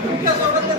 तुमच्या सोबत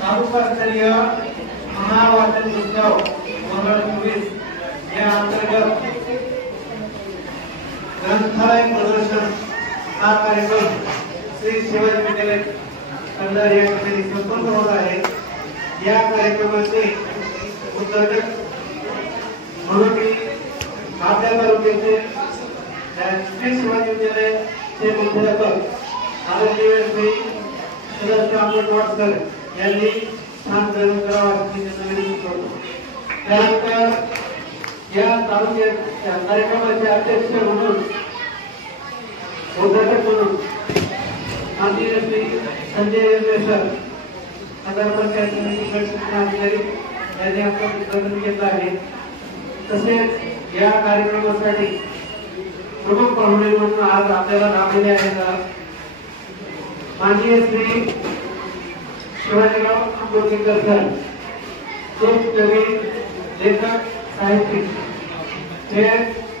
तालुकास्तरीय महावाचन उत्सव मंगळ 24 या अंतर्गत ग्रंथालय प्रदर्शन हा कार्यक्रम श्री शिवाजी विद्यालय कंधार या ठिकाणी संपन्न होत आहे। या कार्यक्रमाचे उद्घाटक म्हणून मी आपल्या तालुक्याचे श्री शिवाजी विद्यालयाचे मुख्याध्यापक आदरणीय श्री सर यांनी स्थान ग्रहण करावा अशी विनंती करतो। त्यानंतर या तालुक्याच्या कार्यक्रमाचे अध्यक्ष म्हणून उद्घाटक म्हणून माननीय श्री संजय सर नगर पंचायत समिती अधिकारी यांनी आपलं उद्घाटन केलं आहे। तसेच या कार्यक्रमासाठी प्रमुख पाहुणे म्हणून आज आपल्याला लाभलेले आहेत माननीय श्री शिवाजीराव आंबोलीकर सर, एक कवी, लेखक, साहित्यिक, हे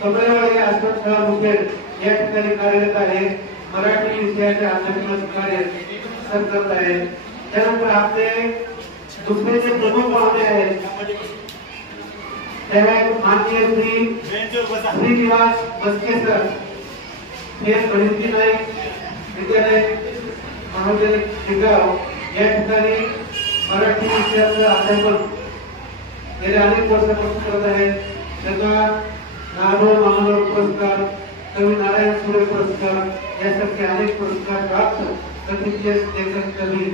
कमळेवाडी आश्रमशाळा मुखेड या ठिकाणी कार्यरत आहे। मराठी विषयाचे अध्यापनाचे कार्य सर करत आहे। त्यानंतर आपले दुसरे जे प्रमुख पाहुणे आहेत ते माननीय श्री श्रीनिवास बस्के सर, हे गणित नाईक विद्यालय महाविद्यालय शिगाव या ठिकाणी मराठी विषयाचं अध्यापन गेल्या अनेक वर्षापासून करत आहेत। त्यांना नागोर महानगर पुरस्कार, कवी नारायण सुरे पुरस्कार यासारखे अनेक पुरस्कार प्राप्त प्रसिद्ध लेखक कवी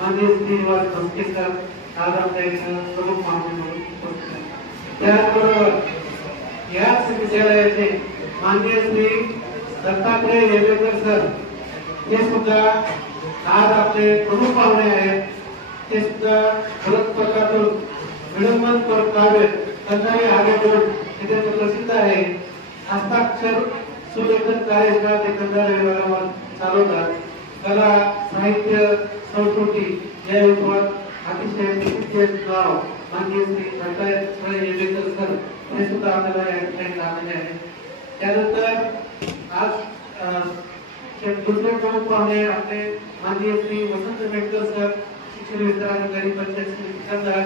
माननीय श्रीनिवास बस्के सर आज आपल्या इथं प्रमुख पाहुणे म्हणून उपस्थित आहेत। त्याचबरोबर याच विद्यालयाचे माननीय श्री दत्तात्रय येवेकर सर, हे सुद्धा आज आपले प्रमुख पाहुणे आहेत। ते सुद्धा भरत प्रकारातून विडंबन काव्य कंधारी आगेतून इथे प्रसिद्ध आहे। हस्ताक्षर सुलेखन कार्यशाळा ते कंधार विभागावर चालवतात। कला साहित्य संस्कृती या विभागात अतिशय प्रसिद्ध नाव माननीय श्री दत्तात्रय येवेकर सर, हे सुद्धा आपल्याला या ठिकाणी लाभलेले आहेत। त्यानंतर आज दुसरे प्रमुख पाहुणे आपले माननीय श्री वसंत मेटकर सर, शिक्षण विस्ताराधिकारी पंचायत समिती कंधार,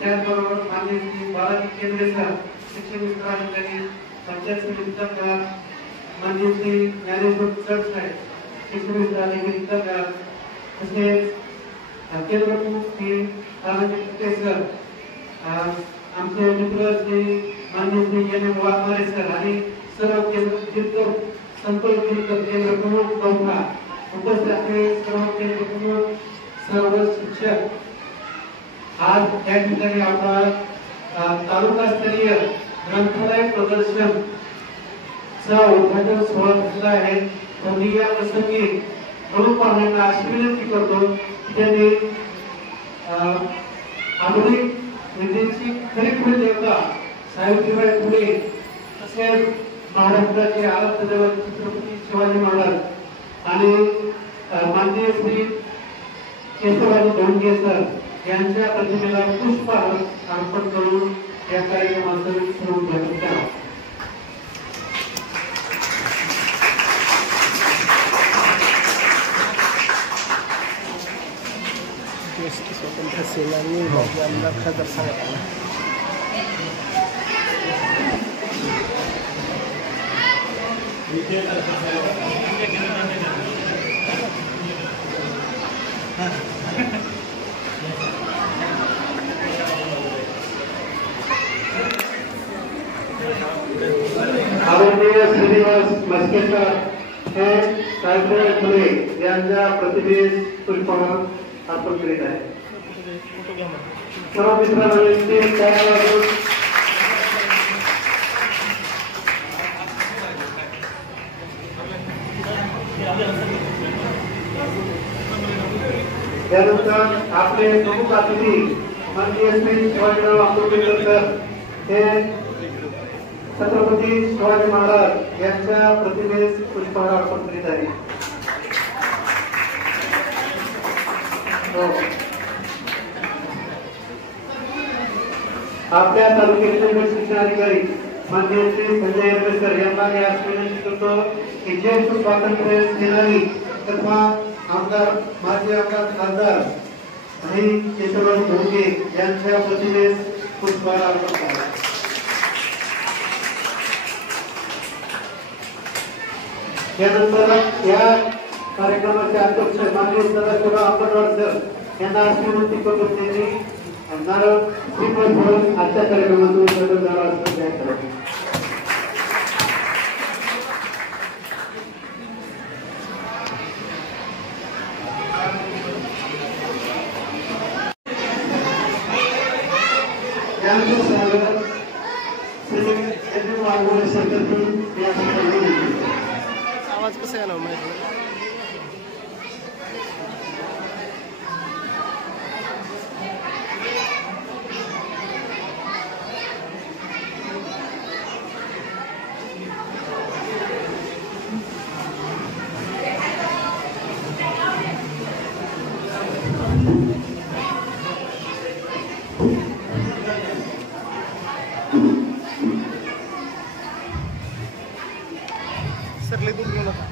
त्याचबरोबर माननीय श्री बालाजी केंद्रे सर, शिक्षण विस्ताराधिकारी पंचायत समिती कंधार, माननीय श्री ज्ञानेश्वर सर साहेब, शिक्षण विस्ताराधिकारी कंधार, तसेच केंद्र प्रमुख श्री रामजी सर, आमचे मित्र श्री माननीय श्री एम वाघमारे सर आणि सर्व केंद्र संपर्क केंद्र प्रमुख गौठा उपस्थित सर्व केंद्र प्रमुख सर्व शिक्षक आज या ठिकाणी आपला तालुकास्तरीय ग्रंथालय प्रदर्शन चा उद्घाटन सोहळा झाला आहे। मी या प्रसंगी प्रमुख पाहुण्यांना अशी विनंती करतो की त्यांनी आधुनिक विद्येची खरी खुरी देवता सावित्रीबाई फुले तसेच महाराष्ट्राचे आराध्य दैवत छत्रपती शिवाजी महाराज आणि माननीय श्री केशवराज धोंडगे सर यांच्या प्रतिमेला पुष्प अर्पण करून या कार्यक्रमाचं सुरू करावं। स्वतंत्र सेनानी खदर सांगत आदरणीय श्रीनिवास बस्के सर हे साहेबराव फुले यांच्या प्रतिमेस पुष्पहार अर्पण करीत आहे. सर्व मित्रांना विनंती तयार राहून त्यानंतर आपले प्रमुख अतिथी माननीय श्री शिवाजीराव आंबेडकर सर हे छत्रपती शिवाजी महाराज यांच्या प्रतिमेस पुष्पहार अर्पण करीत आहे. आपल्या तालुक्याचे शिक्षणाधिकारी माननीय श्री संजय आंबेडकर यांना मी आज विनंती करतो की ज्येष्ठ स्वातंत्र्य सेनानी तथा आमदार माजी आमदार खासदार आणि केशवराव धोंगे यांच्या प्रतिमेस पुष्पहार अर्पण करा. त्यानंतर या कार्यक्रमाचे अध्यक्ष माननीय सदाशिवराव अंबरवाड सर यांना अशी विनंती करतो त्यांनी नारळ श्रीफळ फळून आजच्या कार्यक्रमातून उद्घाटन झाला असं जाहीर करा. त्यानंतर स्वागत श्री एम वाघोळे सरकारकडून या ठिकाणी आवाज कसा आहे ना माहिती सर ले दूर घेऊ नका.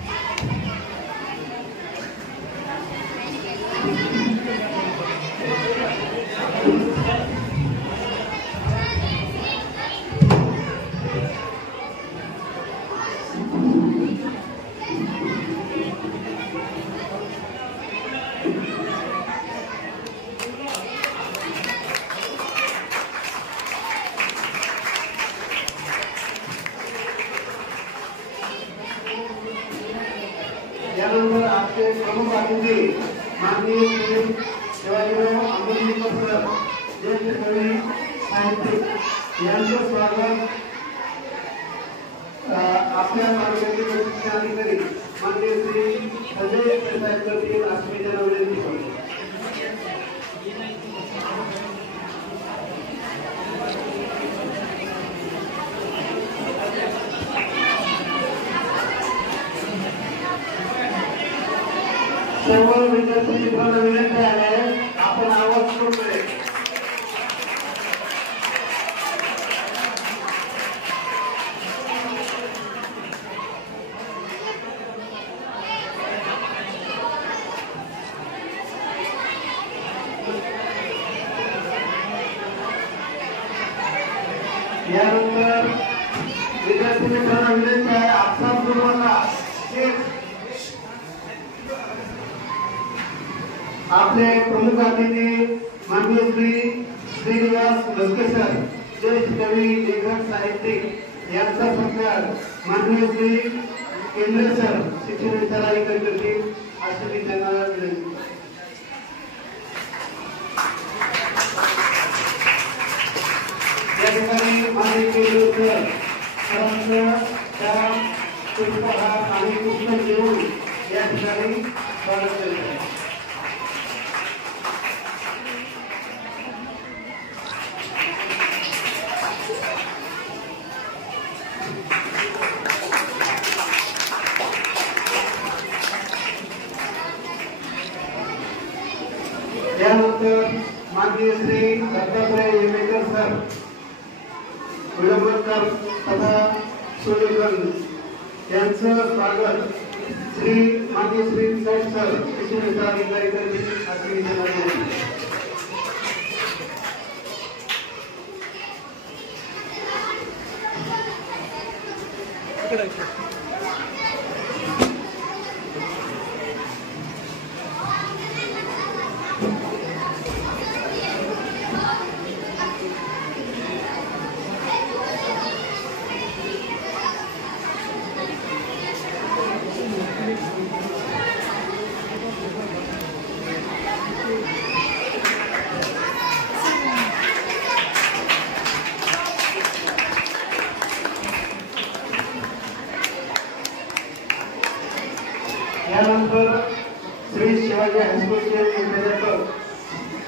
यानंतर आपले प्रमुख अतिथी माननीय श्री शिवाजीराव आंबेडकर सर ज्येष्ठ कवी साहित्यिक यांचं स्वागत आपल्या तालुक्यातील शिक्षणाधिकारी माननीय श्री संजय साहेब करतील अशी मी त्यांना विनंती करतो. सर्व विद्यार्थी मित्रांना विनंती आहे आपण आवाज करतोय. यानंतर विद्यार्थी मित्रांना विनंती आहे आपला पूर्वाला आपले प्रमुख अतिथी माननीय श्री श्रीनिवास लस्के सर ज्येष्ठ कवी लेखक साहित्यिक यांचा सत्कार माननीय श्री केंद्रे सर शिक्षण विचाराधिकारी करतील अशी मी त्यांना विनंती. या ठिकाणी माननीय केंद्रे सर सरांचं त्या पुष्पहार आणि पुस्तक देऊन या ठिकाणी स्वागत करत आहे. त्यानंतर माननीय श्री दत्तात्रय येमेकर सर विडंबनकर तथा सोलेकर यांचं स्वागत श्री माननीय श्री साहेब सर शिक्षण विचाराधिकारी करतील अशी मी त्यांना विनंती. यानंतर श्री शिवाजी हायस्कूलचे मुख्याध्यापक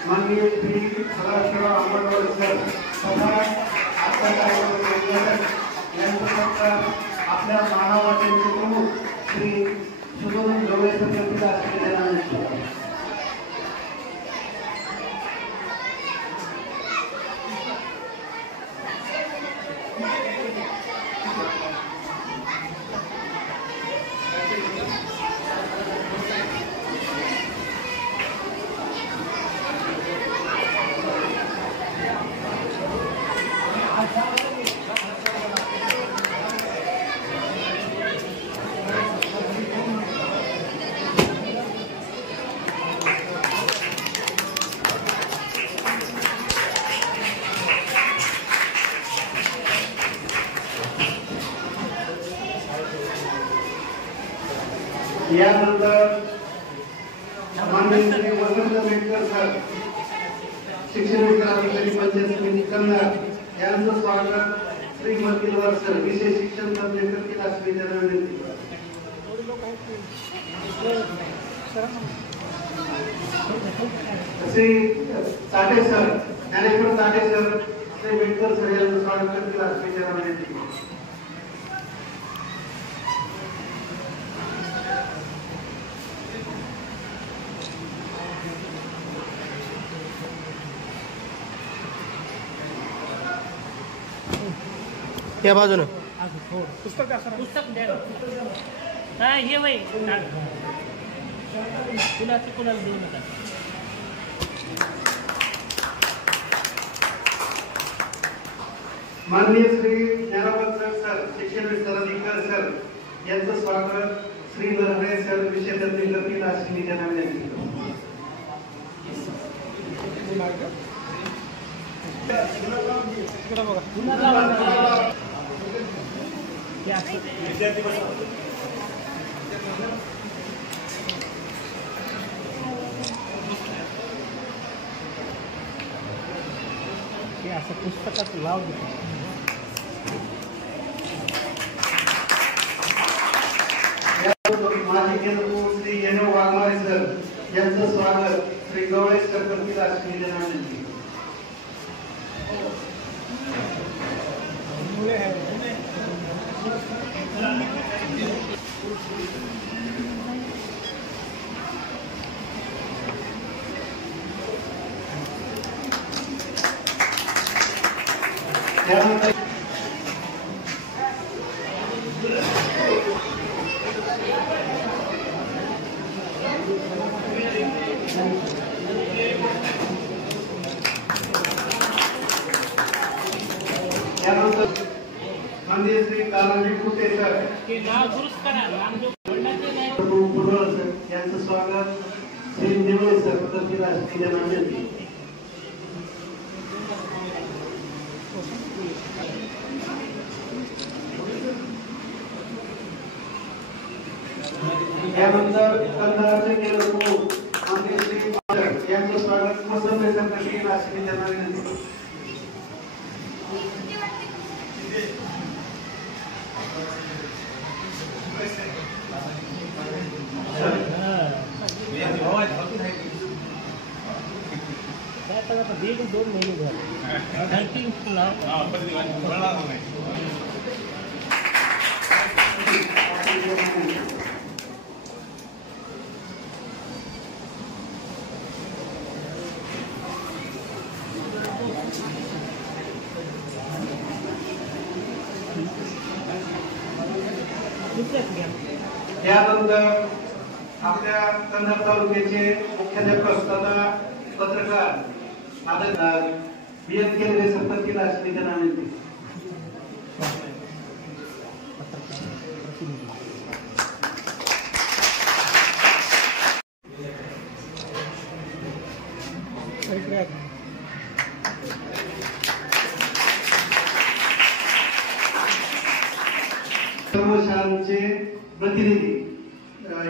माननीय श्री सदाशिवराव आंबेडकर सर तथा आता यांच्यानंतर आपल्या मानवाचे प्रमुख श्री सुगोधन ढवळे सर यांचा असलेल्या यानंतर माननीय श्री वसंत मेटकर सर शिक्षण विकास अधिकारी पंचायत समिती कन्नड यांचं स्वागत श्रीमती लवर सर विशेष शिक्षण तज्ञ करतील अशी विनंती. श्री साठे सर ज्ञानेश्वर साठे सर श्री मेटकर सर यांचं स्वागत करतील अशी विनंती. या बाजूनं पुस्तक हा हे वय कुणाला देऊ नका. माननीय श्री ज्ञानोबा सर शिक्षण विस्तार अधिकारी सर यांचं स्वागत श्री नरहरे सर विषय तज्ञ करतील अशी मी त्यांना विनंती करतो. असं पुस्तकात लाव माजी केंद्र श्री येनो वाघमारे सर यांचं स्वागत श्री गवळे सर करतील अशी मी त्यांना विनंती. माननीय श्री कालाजी कुटे सर यांचं स्वागत श्री निवळे सर करतील अशी त्यांना विनंती. यानंतर कंधारचे केंद्र माननीय श्री यांचं स्वागत वसंत सर करतील अशी त्यांना विनंती. दोन महिने यानंतर आपल्या कन्नड तालुक्याचे मुख्याध्यापक तथा पत्रकार BN केंद्रे सत्तर अशी त्यांना विनंती. सर्व शाळांचे प्रतिनिधी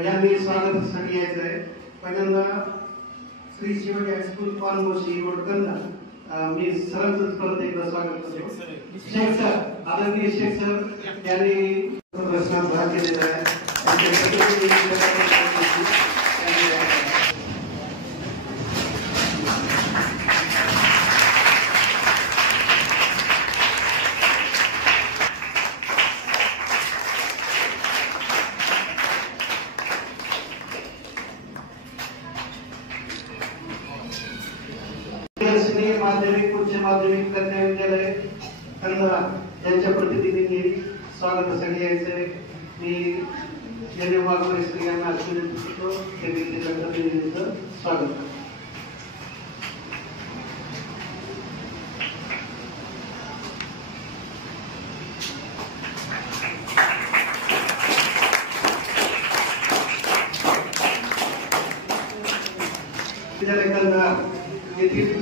यांनी स्वागतासाठी यायचं आहे. पहिल्यांदा श्री शिवाजी हायस्कूल पानमोशी वडकंदा मी सरांचं परत एकदा स्वागत करतो. शेख सर आदरणीय शेख सर यांनी प्रश्नात भाग घेतलेला आहे. माध्यमिक कन्या विद्यालय खंडाळा यांच्या प्रतिनिधींनी स्वागतासाठी यायचंय. मी जय वाघमारे श्री यांना आशीर्वाद देतो. ते देखील प्रतिनिधींचं स्वागत करतो. येथील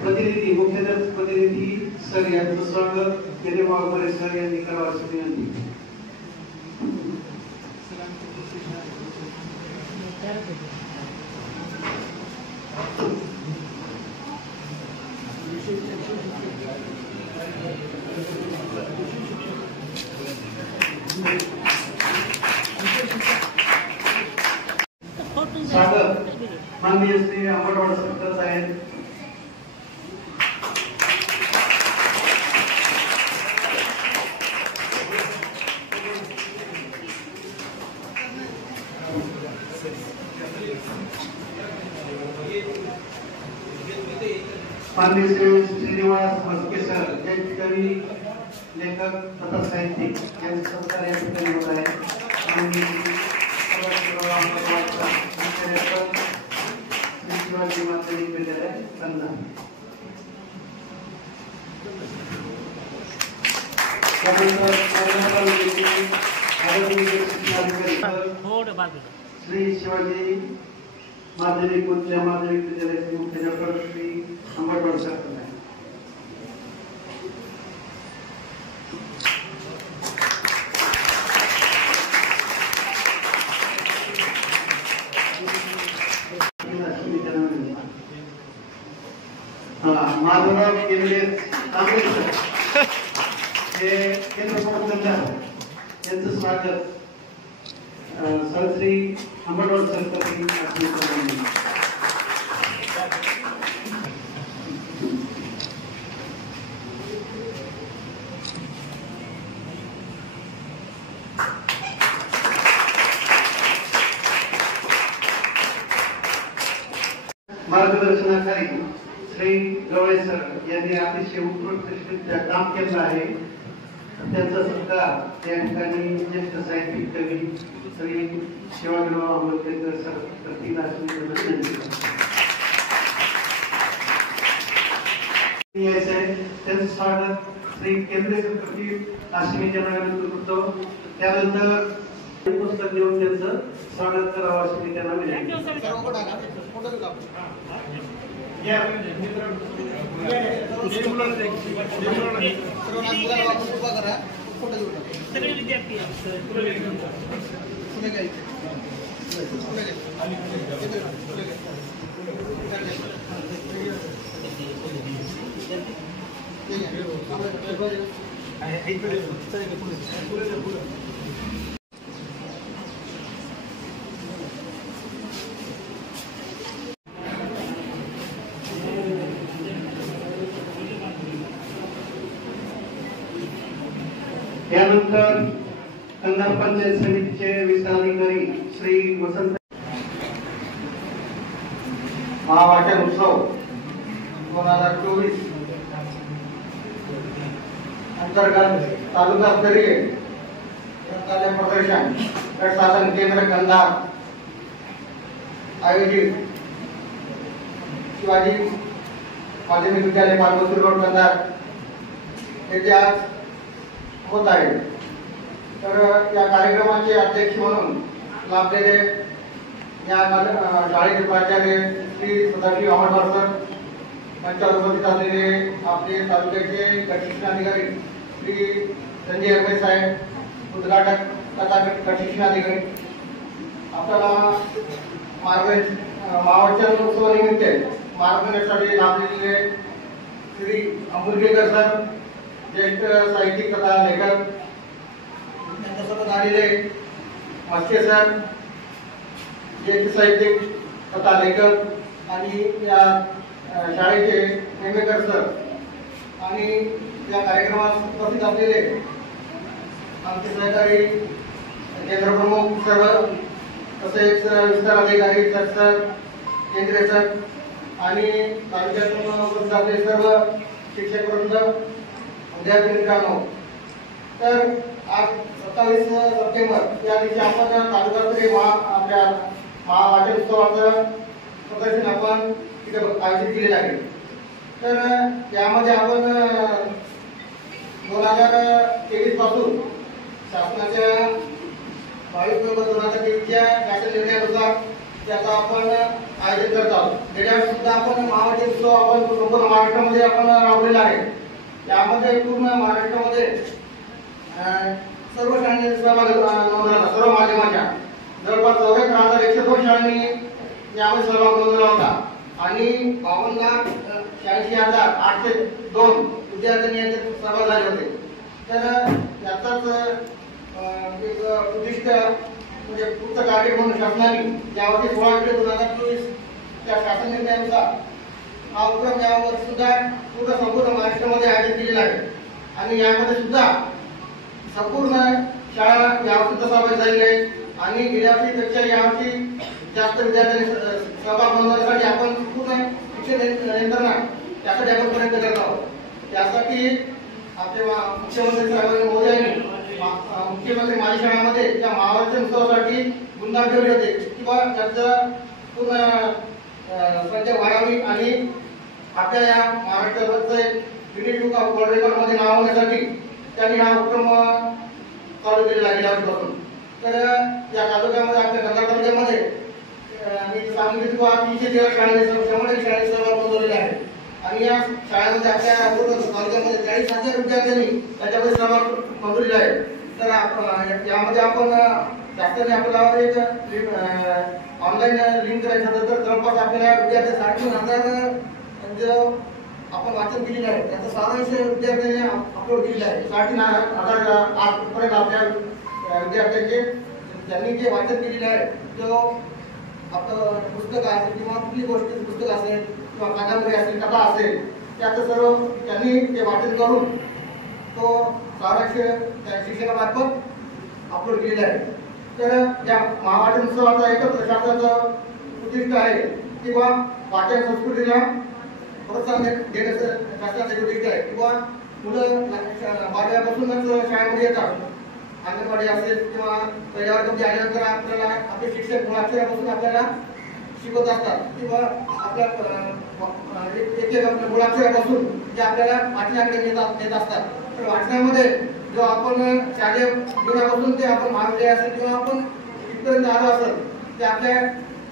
प्रतिनिधी मुख्याध्यापक प्रतिनिधी सर यांचं स्वागत जय वाघमारे सर यांनी करावं अशी विनंती. स्वागत माननीय श्री अंबरवाड सरकार साहेब. माननीय श्री श्रीनिवास मस्के सर ज्यांची कवी लेखक तथा साहित्यिक यांचे संस्कार या ठिकाणी होत आहे. शिवाजी माध्यमिक विद्यालय खंडाळा. श्री शिवाजी माध्यमिक उच्च माध्यमिक विद्यालयाचे मुख्याध्यापक श्री अंबरवाड सर. माधवराव केंद्रे हे केंद्र यांचं स्वागत सर श्री अंबरवाड सर. मार्गदर्शनाखाली श्री गवळे सर यांनी अतिशय उत्कृष्ट काम केलं आहे. त्यांचा सत्कार या ठिकाणी ज्येष्ठ साहित्यिक कवी श्री शिवाजीराव आंबेडकर सर करतील अशी विनंती. त्यांचं स्वागत श्री केंद्रीय करतील अशी मी त्यांना विनंती करतो. त्यानंतर पुस्तक देऊन त्यांचं स्वागत करावं अशी मी त्यांना विनंती. सगळे विद्यार्थी यानंतर कंधार पंचायत समितीचे विस्ताराधिकारी श्री वसंत. महावाचन उत्सव 2024 अंतर्गत तालुकास्तरीय ग्रंथालय प्रदर्शन शासन केंद्र कंधार आयोजित शिवाजी माध्यमिक विद्यालय पालबसुर रोड कंधार येथे आज होत आहे. तर या कार्यक्रमाचे अध्यक्ष म्हणून लाभलेले या शाळेचे प्राचार्य श्री सदाशिव आंबेडकर सर, मंचावर उपस्थित असलेले आपले तालुक्याचे गट शिक्षणाधिकारी श्री संजय अरबे साहेब, उद्घाटक तथा गट शिक्षणाधिकारी, आपल्याला महावाचन उत्सवानिमित्त मार्गदर्शनासाठी लाभलेले श्री अंबुर्गेकर सर, ज्येष्ठ साहित्यिक तथा लेखक, त्यांच्यासोबत आलेले मस्के सर, ज्येष्ठ साहित्यिक तथा लेखक आणि या शाळेचे नेमेकर सर आणि या कार्यक्रमात उपस्थित असलेले आमचे सहकारी केंद्र प्रमुख सर्व, तसेच विस्ताराधिकारी सर, केंद्रे सर आणि तालुक्यातून उपस्थित असलेले सर्व शिक्षक वृंद, विद्यार्थी मित्रांनो, तर आज 27 सप्टेंबर या दिवशी आपण तालुकास्तरीय आपल्या महावाचन उत्सवाचं प्रदर्शन आपण तिथे आयोजित केलेलं आहे. तर यामध्ये आपण 2023 पासून शासनाच्या 22 नोव्हेंबर 2023च्या शासन निर्णयानुसार त्याचा आपण आयोजन करत आहोत. गेल्या सुद्धा आपण महावाचन उत्सव आपण संपूर्ण महाराष्ट्रामध्ये आपण राबवलेला आहे. यामध्ये पूर्ण महाराष्ट्रामध्ये सर्व शाळांनी सहभाग नोंदवला, सर्व माध्यमाच्या जवळपास 74,102 शाळांनी यामध्ये सहभाग नोंदवला होता आणि 52,86,802 विद्यार्थ्यांनी याच्यात सहभाग झाले होते. तर याचाच एक उद्दिष्ट म्हणजे पुढचं टार्गेट म्हणून शासनाने यावर्षी 16 जुलै 2024 त्या शासन निर्णयानुसार हा उपक्रम यावर्षी सुद्धा पूर्ण संपूर्ण महाराष्ट्रामध्ये आयोजित केलेला आहे. आणि यामध्ये सुद्धा संपूर्ण शाळा यावर्षी सहभागी झालेल्या आहेत आणि गेल्या वर्षीपेक्षा यावर्षी जास्त विद्यार्थ्यांनी सहभाग नोंदवण्यासाठी आपण पूर्ण शिक्षण यंत्रणा त्यासाठी आपण प्रयत्न करत आहोत. त्यासाठी आपले मुख्यमंत्री साहेबांनी मोदयांनी मुख्यमंत्री माझी शाळामध्ये त्या महावाचन उत्सवासाठी गुंडाळ ठेवले होते किंवा त्याचं पूर्ण संख्या वाढावी आणि आपल्या या महाराष्ट्राचे Guinness book of world record मध्ये नाव होण्यासाठी त्यांनी हा उपक्रम चालू केलेला आहे गेल्या वर्षीपासून. तर या तालुक्यामध्ये आपल्या गंगा तालुक्यामध्ये मी सांगितलं की 313 शाळांनी सहभाग नोंदवलेले आहे आणि या शाळेमध्ये आपल्या तालुक्यामध्ये 40,000 विद्यार्थ्यांनी त्याच्यामध्ये सहभाग नोंदवलेला आहे. तर यामध्ये आपण शासनाने आपल्याला एक ऑनलाईन लिंक करायचं होतं. तर जवळपास आपल्याला विद्यार्थी 3,500 आपण वाचन केलेलं आहे. त्याचा सारांश विद्यार्थ्यांनी अपलोड केलेला आहे. 3,500 आजपर्यंत आपल्या विद्यार्थ्यांचे त्यांनी जे वाचन केलेलं आहे जो आपलं पुस्तक असेल किंवा कुठली गोष्टी पुस्तक असेल किंवा कादंबरी असेल, कथा असेल, त्याचं सर्व त्यांनी ते वाचन करून तो सारांश त्या शिक्षकामार्फत अपलोड केलेला आहे. तर या महावाचन उत्सवाचा एकच शासनाचं उद्दिष्ट आहे किंवा वाचन संस्कृतीला प्रोत्साहन देण्याचं शासनाचं उद्दिष्ट आहे. किंवा मुलं बालवाडीपासूनच शाळेमध्ये येतात, अंगणवाडी असेल किंवा पहिल्या वर्गामध्ये आल्यानंतर आपल्याला आपले शिक्षक मुलाक्षरापासून आपल्याला शिकवत असतात किंवा आपल्या एक आपल्या मुलाक्षरापासून जे आपल्याला वाचनाकडे नेत असतात. तर वाचनामध्ये जो आपण शालेय जीवनापासून ते आपण महाविद्यालय असेल किंवा आपण इथपर्यंत आलो असेल ते आपल्या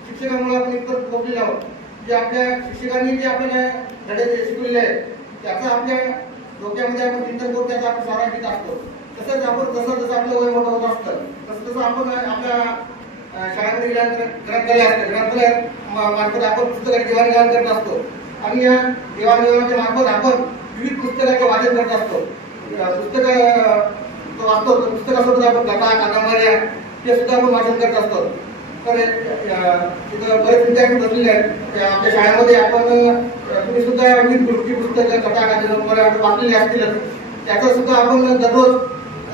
शिक्षकांमुळे आपण इथपर्यंत पोहोचलेलो आहोत. जे आपल्या शिक्षकांनी जे आपल्याला धडे शिकवलेले आहेत त्याचा आपल्या डोक्यामध्ये आपण चिंतन करून त्याचा आपण सारांश घेत असतो. तसंच आपण जसं आपलं वय मोठं होत असतं तसं आपण आपल्या शाळेमध्ये ग्रंथालय असतं, ग्रंथालय मार्फत आपण पुस्तकाची देवाणघेवाण करत असतो आणि या देवाणघेवाणीच्या मार्फत आपण विविध पुस्तकाचे वाचन करत असतो. पुस्तक वाचतो, पुस्तकासोबत आपण कथा, कादंबऱ्या ते सुद्धा आपण वाचन करत असतो. तर तिथं बरेच विद्यार्थी बसलेले आहेत आपल्या शाळेमध्ये. आपण तुम्ही सुद्धा विविध गोष्टी पुस्तकं, कथा, कादंबऱ्या वाचलेले असतीलच. त्याचा सुद्धा आपण दररोज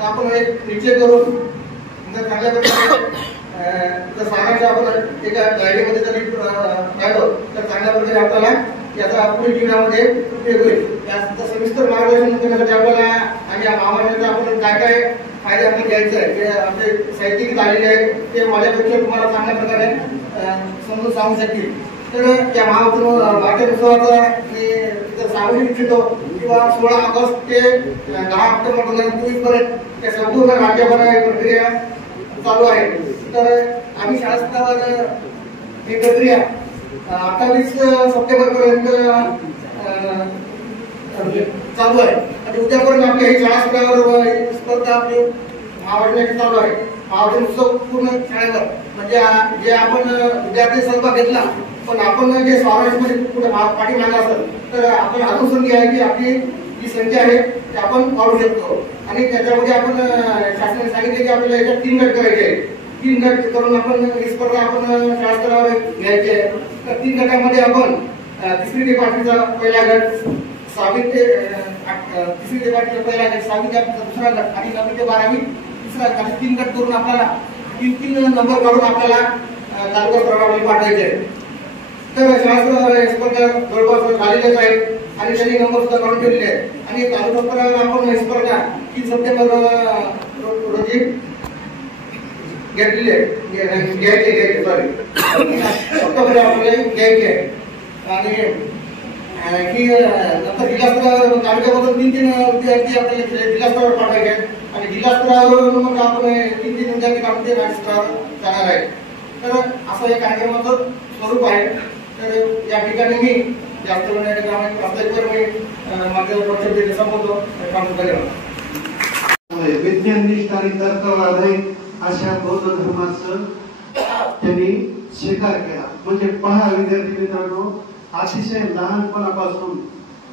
आपण एक निश्चय करून जर चांगल्या प्रकारे जर सारांश आपण एका डायरीमध्ये जरी राहिलो तर चांगल्या प्रकारे आपल्याला याचा पुढील जीवनामध्ये उपयोग होईल. याचं सविस्तर मार्गदर्शन करण्यासाठी आपल्याला आणि या महामार्गाचा आपण काय काय फायदे आपण घ्यायचे आहे ते आमचे साहित्यिक झालेले आहे ते माझ्यापेक्षा तुम्हाला चांगल्या प्रकारे समजून सांगू शकतील. तर या महावाचन उत्सवाचा मी सांगू इच्छितो किंवा 16 ऑगस्ट ते 10 ऑक्टोबर 2024 पर्यंत त्या संपूर्ण राज्यभर ही प्रक्रिया चालू आहे. तर आम्ही शाळा स्तरावर ही प्रक्रिया 28 सप्टेंबर पर्यंत चालू आहे आणि उद्यापर्यंत आपल्या ही शाळा स्तरावर स्पर्धा आपली महावाचनाची चालू आहे. महावाचन उत्सव पूर्ण शाळेवर म्हणजे जे आपण विद्यार्थी सहभाग घेतला पण आपण जे स्वारस्यमध्ये कुठे पाठीमागे असेल तर आपण अनुसंधी आहे की आपली जी संख्या आहे ती आपण वाढवू शकतो. आणि त्याच्यामध्ये आपण शासनाने सांगितले की आपल्याला याच्यात 3 गट करायचे आहेत. 3 गट करून आपण ही स्पर्धा आपण शाळा स्तरावर घ्यायची आहे. तर 3 गटामध्ये आपण 3री ते 5वीचा पहिला गट, 6वी ते 3री ते 5वीचा पहिला गट, 6वी ते 8वीचा दुसरा गट आणि 9वी ते 12वी तिसरा गट, असे 3 गट करून आपल्याला 3 नंबर काढून आपल्याला तालुका स्तरावर पाठवायचे आहे. तर शाळा स्पर्धा जवळपास झालेल्याच आहेत. आणि त्यांनी नंबर सुद्धा काढून ठेवलेले आहेत. आणि तालुका स्तरावर आपण स्पर्धा 3 सप्टेंबर रोजी घेतलेली आहे, घ्यायची सॉरी ऑक्टोबर आपल्याला घ्यायची आहे. आणि ही नंतर जिल्हास्तरावर तालुक्यामधून 3 विद्यार्थी आपल्याला जिल्हास्तरावर पाठवायचे आहेत आणि जिल्हास्तरावरून मग आपण 3 विद्यार्थी काढून ते राज्यस्तरावर जाणार आहे. तर असं या कार्यक्रमाचं स्वरूप आहे. तर या ठिकाणी मी जास्त ग्रामीण प्रास्ताविकवर मी माझं वक्तव्य संपवतो. विज्ञाननिष्ठ आणि तर्कावर आधारित अशा बौद्ध धर्माचं त्यांनी स्वीकार केला. म्हणजे पहा विद्यार्थी मित्रांनो, अतिशय लहानपणापासून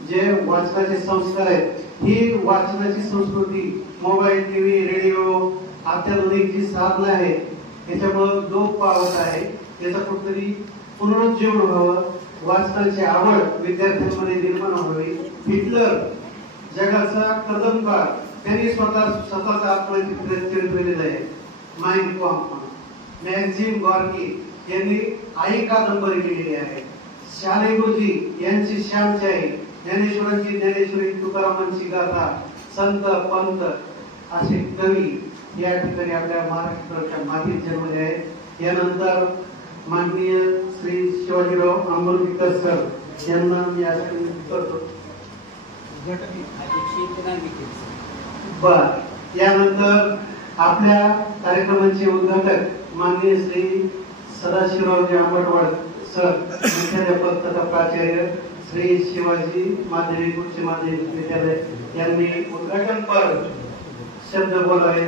जे वाचनाचे संस्कार आहेत, ही वाचनाची संस्कृती मोबाईल, टीव्ही, रेडिओ, अत्याधुनिक जी साधनं आहेत त्याच्यामुळे लोप पावत आहे. याचा कुठेतरी पुनरुज्जीवन व्हावं, वाचनाची आवड विद्यार्थ्यांमध्ये निर्माण व्हावी. हिटलर जगाचा कदमकार, त्यांनी स्वतःचा आत्मचरित्र लिहिलं आहे, माइंड कॉम्प. मॅक्झिम गॉर्की यांनी आई कादंबरी लिहिलेली आहे. शाले गुरुजी यांची श्यामची ज्ञानेश्वरांची ज्ञानेश्वरी, तुकारामांची गाथा, संत पंत असे कवी या ठिकाणी आपल्या महाराष्ट्राच्या मातीत जन्मले आहेत. यानंतर माननीय श्री शिवाजीराव आंबोलीकर सर यांना मी आज करतो. बर, यानंतर आपल्या कार्यक्रमाचे उद्घाटक माननीय श्री सदाशिवरावजी आंबटवाड सर, मुख्याध्यापक तथा प्राचार्य श्री शिवाजी माध्यमिक उच्च माध्यमिक विद्यालय यांनी उद्घाटनपर शब्द बोलावे.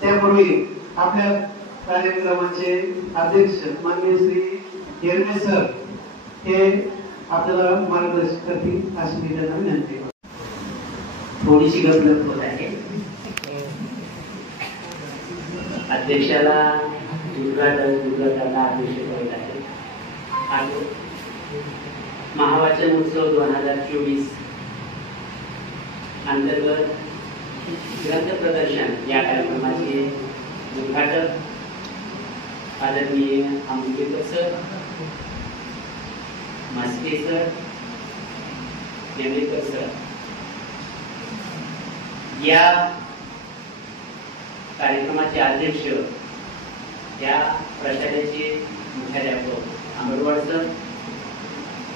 त्यापूर्वी आपल्या कार्यक्रमाचे अध्यक्ष माननीय श्री हिरणे सर हे आपल्याला मार्गदर्शन करतील अशी मी त्यांना विनंती करतो. थोडीशी गडबड होत आहे. अध्यक्षाला उद्घाटनाला अध्यक्ष करत आहे. महावाचन उत्सव 2024 अंतर्गत ग्रंथ प्रदर्शन या कार्यक्रमाचे उद्घाटक आदरणीय Ambedkar sir, Maske sir, नेमलेकर sir, या कार्यक्रमाचे अध्यक्ष या प्रशालेचे मुख्याध्यापक आंबेडकर सर,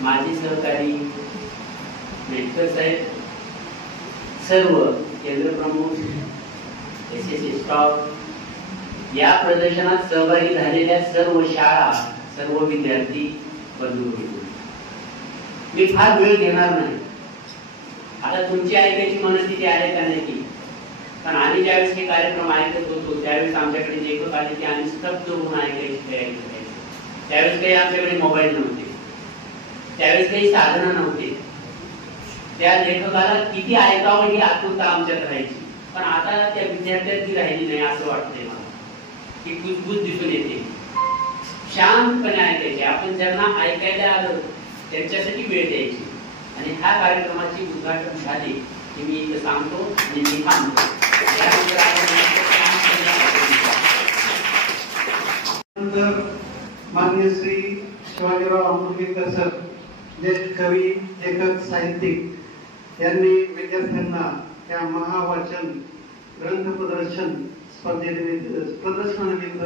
माजी सहकारी मेटकर साहेब, सर्व केंद्र प्रमुख, SSC स्टॉफ, या प्रदर्शनात सहभागी झालेल्या सर्व शाळा, सर्व विद्यार्थी बंधू, मी फार वेळ घेणार नाही. आता तुमची ऐकायची मनस्थिती आहे का नाही, कारण आम्ही ज्यावेळेस हे कार्यक्रम ऐकत होतो त्यावेळेस आमच्याकडे लेखक आले की आम्ही स्तब्ध होऊन ऐकायची तयारी करायची. त्यावेळेस काही आमच्याकडे मोबाईल नव्हते, त्यावेळेस काही साधनं नव्हते. त्या लेखकाला किती ऐकावं ही आतुरता आमच्यात राहायची. पण आता त्या विद्यार्थ्यांची राहिली नाही असं वाटतंय मला. ती कुजबूज दिसून येते. शांतपणे ऐकायचे. आपण ज्यांना ऐकायला आलं त्यांच्यासाठी वेळ द्यायची. आणि ह्या कार्यक्रमाची उद्घाटन झाले की मी इथं सांगतो आणि मी थांबतो. नंतर माननीय श्री शिवाजीराव आंबेडकर सर, ज्येष्ठ कवी, लेखक, साहित्यिक यांनी विद्यार्थ्यांना त्या महावाचन ग्रंथ प्रदर्शन प्रदर्शनानिमित्त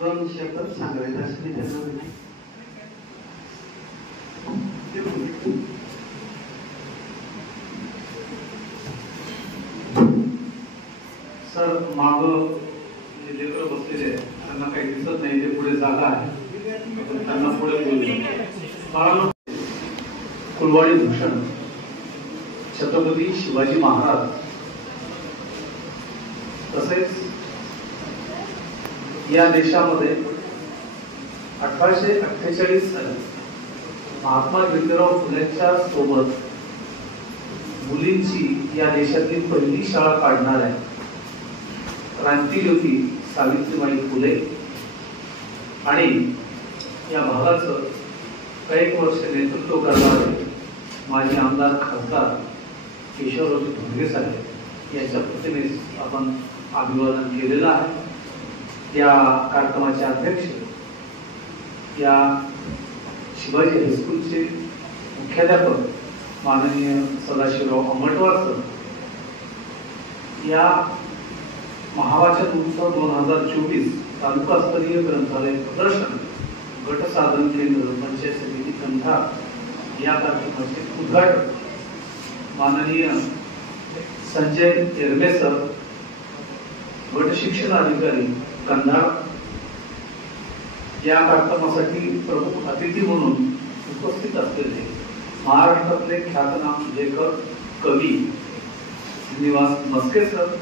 2 शब्द सांगावेत असे मी त्यांना विनंती. सर, माग लेकर बसलेले त्यांना काही दिसत नाही, ते पुढे जागा आहे, त्यांना पुढे बोलू. कुलवाडी भूषण छत्रपती शिवाजी महाराज, तसेच या देशामध्ये 1848 साली महात्मा ज्योतिराव फुलेंच्या सोबत मुलींची या देशातली पहिली शाळा काढणाऱ्या क्रांतिज्योती सावित्रीबाई फुले आणि या भागाचं कैक वर्ष नेतृत्व करणारे माजी आमदार खासदार केशवरावजी धोंडगे साहेब यांच्या प्रतिमेस आपण अभिवादन केलेलं आहे. या कार्यक्रमाचे अध्यक्ष या शिवाजी हायस्कूलचे मुख्याध्यापक माननीय सदाशिवराव अंबटवार सर या महावाचन उत्सव 2024 तालुकास्तरीय ग्रंथालय प्रदर्शन गट साधन केंद्र पंचायत समिती कंधार या कार्यक्रमाचे उद्घाटन माननीय संजय एरमे सर गट शिक्षण अधिकारी कंधार या कार्यक्रमासाठी प्रमुख अतिथी म्हणून उपस्थित असलेले महाराष्ट्रातले ख्यातनाम लेखक कवी श्रीनिवास मस्के सर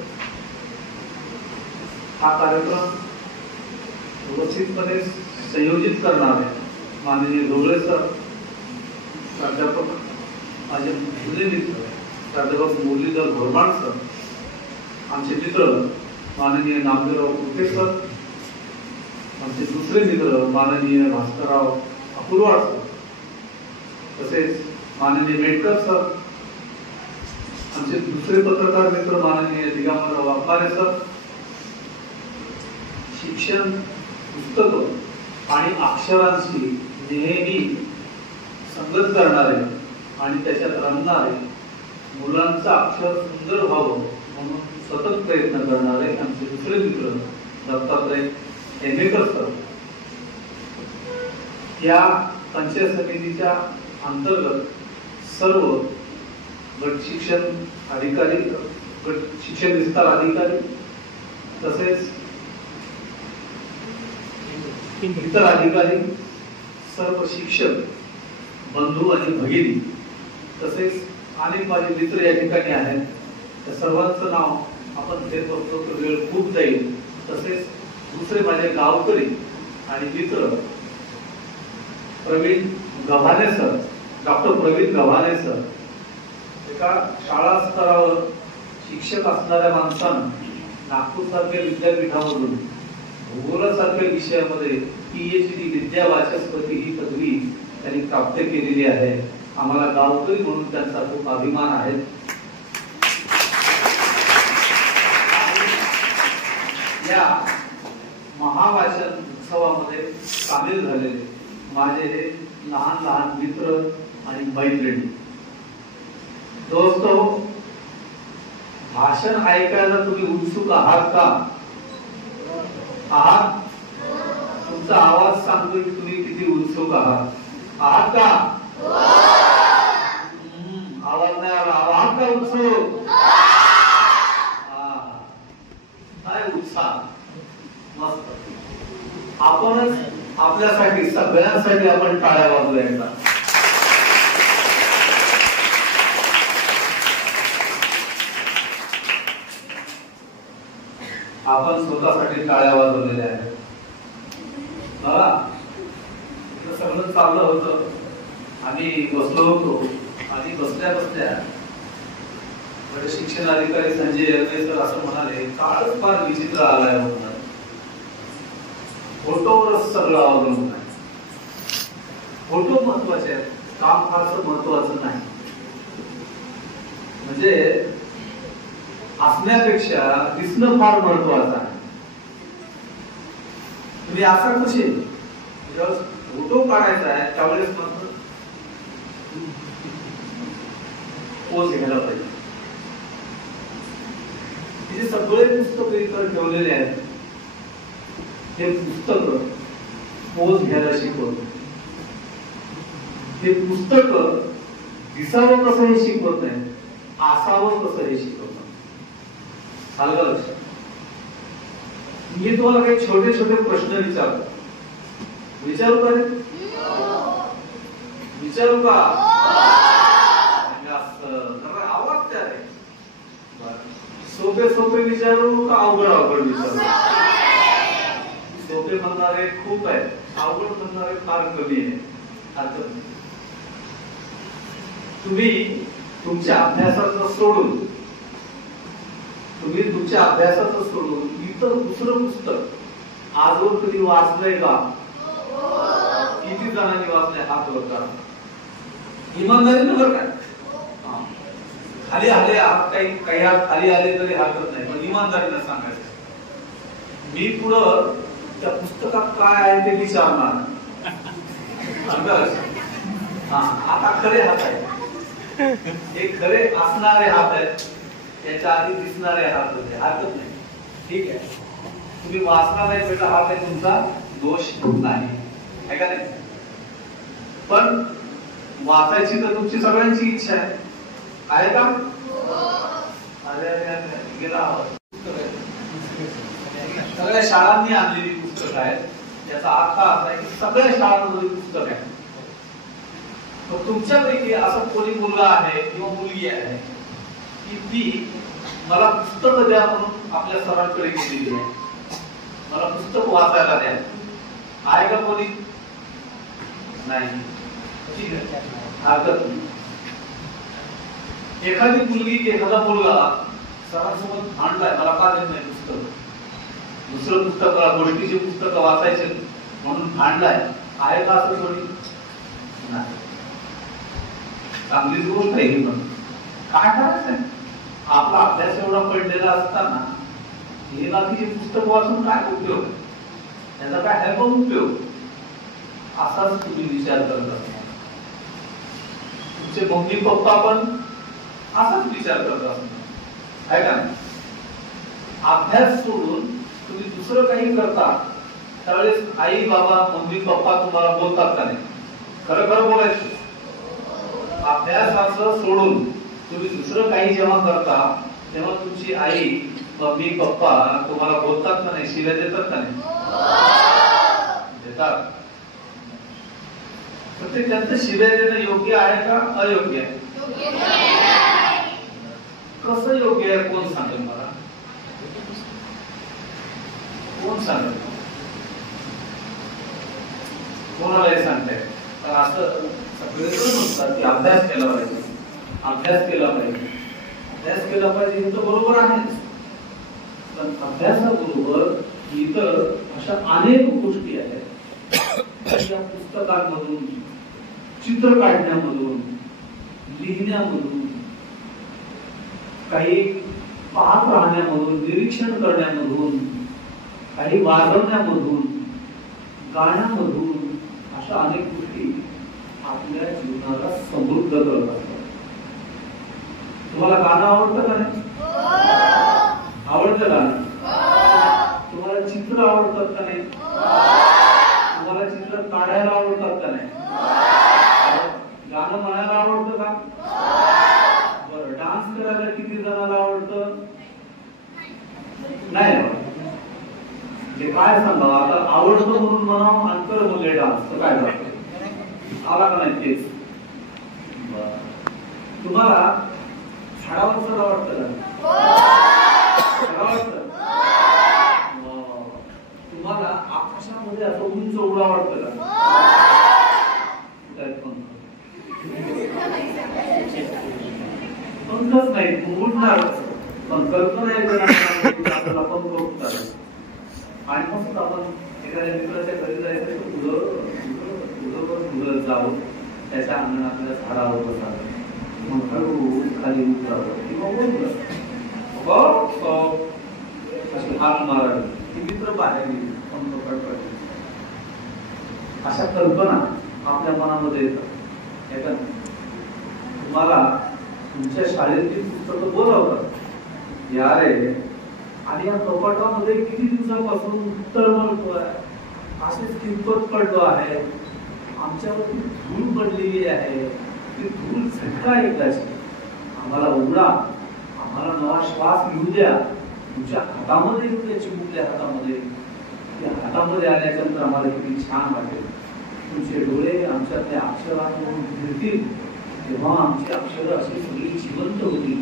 हा कार्यक्रम व्यवस्थितपणे संयोजित करणारे माननीय ढोळे सर प्राध्यापक माझे जुने मित्र प्राध्यापक मुरलीधर घोरमाळ सर आमचे मित्र माननीय नामदेवराव कुटे सर आमचे दुसरे मित्र माननीय भास्करराव अपूर्वाळ सर तसेच माननीय मेटकर सर आमचे दुसरे पत्रकार मित्र माननीय दिगंबरराव वाघमारे सर शिक्षण पुस्तक आणि अक्षरांशी नेहमी संगत करणारे आणि त्याच्यात रमणारे मुलांचं अक्षर सुंदर व्हावं म्हणून सतत प्रयत्न करणारे आमचे दुसरे मित्र दत्तात्रय हेमेकर सर या पंचायत समितीच्या अंतर्गत सर्व गट शिक्षण अधिकारी गट शिक्षण विस्तार अधिकारी तसेच इतर अधिकारी सर्व शिक्षक बंधू आणि भगिनी तसेच अनेक माझे मित्र या ठिकाणी आहेत त्या सर्वांचं नाव आपण घेत बसतो तर वेळ खूप जाईल तसेच दुसरे माझे गावकरी आणि मित्र Praveen Gavhane sir doctor Praveen Gavhane sir एका शाळा स्तरावर शिक्षक असणाऱ्या माणसानं नागपूर सारख्या विद्यापीठामधून भूगोलासारख्या विषयामध्ये PhD विद्या वाचस्पती ही पदवी त्यांनी प्राप्त केलेली आहे आम्हाला गावकरी म्हणून त्यांचा खूप अभिमान आहे या महावाचन उत्सवामध्ये सामील झालेले माझे हे लहान लहान मित्र आणि मैत्रिणी दोस्तो भाषण ऐकायला तुम्ही उत्सुक आहात का आहात तुमचा आवाज सांगतोय की तुम्ही किती उत्सुक आहात का आवाज नाही आला आहात का उत्सुक काय उत्साह मस्त आपणच आपल्यासाठी सगळ्यांसाठी आपण टाळ्या वाजवूया एकदा आपण स्वतःसाठी टाळ्या वाजवलेल्या आहेत सगळं चाललं होतं आम्ही बसलो होतो आणि बसल्या बसल्या शिक्षण अधिकारी संजय एरमे सर असं म्हणाले काळच फार विचित्र आलाय म्हणून फोटोवरच सगळं अवलंबून आहे फोटो महत्वाचे आहेत काम फारसं महत्वाचं नाही म्हणजे असण्यापेक्षा दिसणं फार महत्वाचं आहे तुम्ही असा कसे जेव्हा फोटो काढायचा आहे त्यावेळेस मात्र पोज घ्यायला पाहिजे तिथे सगळे पुस्तक इतर ठेवलेले आहेत हे पुस्तक पोज घ्यायला शिकवत हे पुस्तक दिसावं कसं हे शिकवत नाही असावं कसं हे शिकवत आलं का लक्षात मी तुम्हाला काही छोटे छोटे प्रश्न विचारतो विचारू का विचारू का आवाज त्या रे सोपे सोपे विचारू का अवघड अवघड विचारू सोपे म्हणणारे खूप आहेत अवघड म्हणणारे फार कमी आहे हरकत नाही तुम्ही तुमच्या अभ्यासाचं सोडून इतर दुसरं पुस्तक आजवर कधी वाचलंय का किती जणांनी वाचलंय हात वर करा इमानदारीनं बरं काय खाली आले काही हात खाली आले तरी हरकत नाही पण इमानदारीनं सांगायचं मी पुढं त्या पुस्तकात काय आहे ते विचारणार आता खरे हात आहे हे खरे असणारे हात आहेत, त्याच्या आधी दिसणारे हात होते, हरकत नाही, ठीक आहे. तुम्ही वाचणार नाही बेटा, हा काही तुमचा दोष नाही, आहे का नाही? पण वाचायची तर तुमची सगळ्यांची इच्छा आहे का? अरे अरे गेला आवाज. सगळ्या शाळांनी आणलेली पुस्तकं आहेत, याचा अर्थ असा आहे की सगळ्या शाळांमध्ये पुस्तक आहे. मग तुमच्यापैकी असं कोणी मुलगा आहे किंवा मुलगी आहे की ती मला पुस्तक द्या म्हणून आपल्या सरांकडे गेलेली आहे, मला पुस्तक वाचायला द्या, आहे का कोणी? नाही, ठीक आहे, हरकत नाही. एखादी मुलगी की एखादा मुलगा सरांसोबत भांडलाय, मला का देत नाही पुस्तक, दुसरं पुस्तक, गोष्टीचे पुस्तक वाचायचे म्हणून भांडलाय, आहे का असं कोणी? नाही. चांगलीच गोष्ट आहे ही, पण काय करायचंय? आपला अभ्यास एवढा पडलेला असताना हे बाकीचे पुस्तक वाचून काय उपयोग, त्याचा काय आहे पण उपयोग? असाच तुम्ही विचार करत असता, तुमचे मम्मी पप्पा पण असाच विचार करत असतात, आहे का? अभ्यास सोडून तुम्ही दुसरं काही करता त्यावेळेस आई बाबा मम्मी पप्पा तुम्हाला बोलतात का नाही? खरं खरं बोलायचं. अभ्यासाचं सोडून तुम्ही दुसरं काही जेव्हा करता तेव्हा तुमची आई मम्मी पप्पा तुम्हाला बोलतात का नाही, शिव्या देतात का नाही? देतात. तर ते त्यांचं शिव्या देणं योग्य आहे का अयोग्य आहे? कसं योग्य आहे कोण सांगेल मला? कोण सांगेल? कोणालाही सांगताय. तर असं सगळेजण म्हणतात की अभ्यास केला पाहिजे, अभ्यास केला पाहिजे, अभ्यास केला पाहिजे, हे तर बरोबर आहेच. पण अभ्यासाबरोबर इतर अशा अनेक गोष्टी आहेत या पुस्तकांमधून, चित्र काढण्यामधून, लिहिण्यामधून, काही पाहत राहण्यामधून, निरीक्षण करण्यामधून, काही वाजवण्यामधून, गाण्यामधून, अशा अनेक गोष्टी आपल्या जीवनाला समृद्ध करत असतात. तुम्हाला गाणं आवडतं का नाही? आवडतं गाणं? तुम्हाला चित्र आवडतात का नाही? तुम्हाला चित्र काढायला आवडतात का नाही? गाणं म्हणायला आवडतं का? बरं, डान्स करायला किती जणांना आवडतं? नाही. म्हणजे काय सांगा, आता आवडतं म्हणून म्हणा अंतर बोलले डान्स तर काय झालं? आला का नाही तेच? तुम्हाला झाडावर चढ आवडतं का? आवडतं. तुम्हाला आकाशामध्ये असं उंच उडा आवडतं का? पंखच नाही, उडणार, पण कल्पना आपल्याला पंख उडतात. आणि मस्त आपण एखाद्या मित्राच्या घरी जायचं, पुढं जावं, त्याच्या अंगणातल्या झाडावर बसावं, मग हळू खाली उतरावं किंवा अशी हाक मारावी, ती मित्र बाहेर गेली, पंख पडपडले. अशा कल्पना आपल्या मनामध्ये येतात. तुम्हाला तुमच्या शाळेतील पुस्तकं बोलावतात, या रे, आणि या कपाटामध्ये किती दिवसापासून तळमळतोय, असेच किंपत पडलो आहे, आमच्यावरती धूळ पडलेली आहे, ती धूळ झटका एकदाची, आम्हाला उघडा, आम्हाला नवा श्वास घेऊ द्या, तुमच्या हातामध्ये येऊ द्या, चिमुकल्या हातामध्ये, त्या हातामध्ये आल्यानंतर आम्हाला किती छान वाटेल. तुमचे डोळे आमच्यातल्या अक्षरातून फिरतील, तेव्हा आमची अक्षरं अशी सगळी जिवंत होती,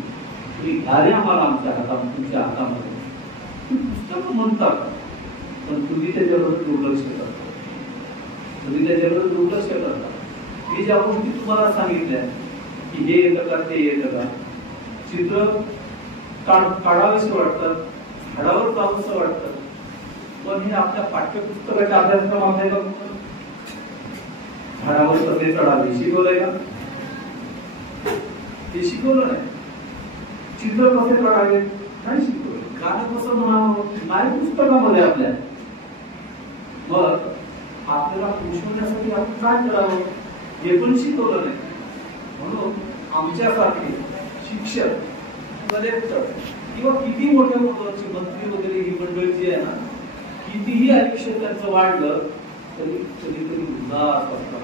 तुम्ही घ्याले आम्हाला आमच्या हातात, तुमच्या हातामध्ये. पुस्तकं म्हणतात, पण तुम्ही त्याच्यावर दुर्लक्ष करता, तुम्ही त्याच्यावर दुर्लक्ष करता. मी ज्या गोष्टी तुम्हाला सांगितल्या की हे येतं का, ते येतं का, चित्र काढावंसं वाटतं, झाडावर जावंसं वाटतं, पण हे आपल्या पाठ्यपुस्तकाच्या अभ्यासक्रमात आहे का? झाडावर कसे चढावे शिकवलंय का? ते शिकवलं नाही. चित्र कसे काढावे नाही शिकवलं. गाणं कसं म्हणावं नाही पुस्तकामध्ये आपल्या. मग आपल्याला पोषवण्यासाठी आपण काय करावं हे पण शिकवलं नाही. म्हणून आमच्यासारखे शिक्षक कलेक्टर किंवा किती मोठ्या पदाचे मंत्री वगैरे ही मंडळी जी आहे ना, कितीही आयुष्य त्यांचं वाढलं तरी कधी कधी उदास असतात.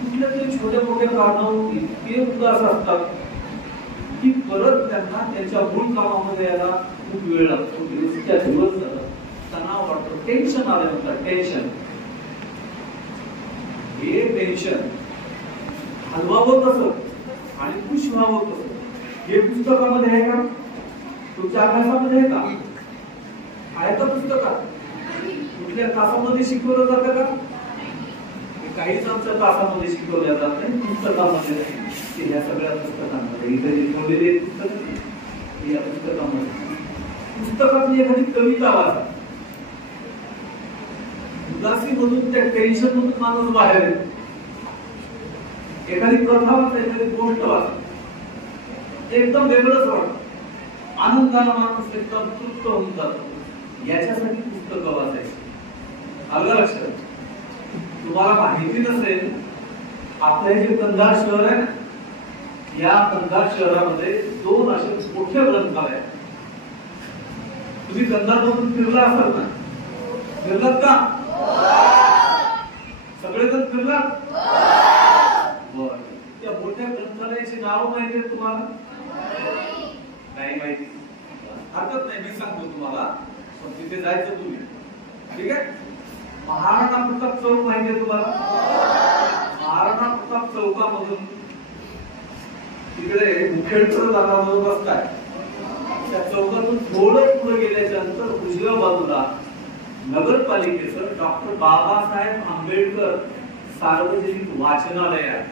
कुठल्या तरी छोट्या मोठ्या कारणावरून इतके उदास असतात की परत त्यांना त्यांच्या मूळ कामामध्ये यायला खूप वेळ लागतो. दिवसच्या दिवस तणाव वाटतो, टेन्शन आल्यानंतर टेन्शन. हे टेन्शन हलवावं कसं आणि खुश व्हावं कसं, हे पुस्तकामध्ये आहे का? तुमच्या अभ्यासामध्ये आहे का? आहे का पुस्तकात? कुठल्या तासामध्ये शिकवलं जातं का? काहीच आमच्या तासामध्ये शिकवल्या जात नाही, पुस्तकामध्ये. या सगळ्या पुस्तकांमध्ये इथे लिखवलेले पुस्तक या पुस्तकामध्ये. पुस्तकातली एखादी कविता वाचा, उदासीमधून त्या टेन्शन मधून माणूस बाहेर येतो. एखादी कथा वाचा, एखादी गोष्ट वाचा, एकदम वेगळंच वाटतं. आनंदाला माणूस एकदम तृप्त होऊन जातो. याच्यासाठी पुस्तकं वाचायची. आलं लक्षात? तुम्हाला माहिती नसेल, आपलं जे कंधार शहर आहे ना, या कंधार शहरामध्ये 2 असे मोठे ग्रंथालय आहेत. तुम्ही कंधार मधून फिरला असाल ना? फिरलात का? सगळेजण फिरलात? बरं. त्या मोठ्या ग्रंथालयाची नाव माहिती आहे तुम्हाला? नाही माहिती? हरकत नाही, मी सांगतो तुम्हाला. पण तिथे जायचं तुम्ही, ठीक आहे? महाराणा प्रताप चौक माहिती आहे तुम्हाला? महाराणा प्रताप चौकामधून तिकडे मुखेडकर दाराजवळ बसताय. त्या चौकातून थोडं पुढे गेल्याच्या नंतर उजव्या बाजूला नगरपालिकेचं डॉक्टर बाबासाहेब आंबेडकर सार्वजनिक वाचनालय आहे.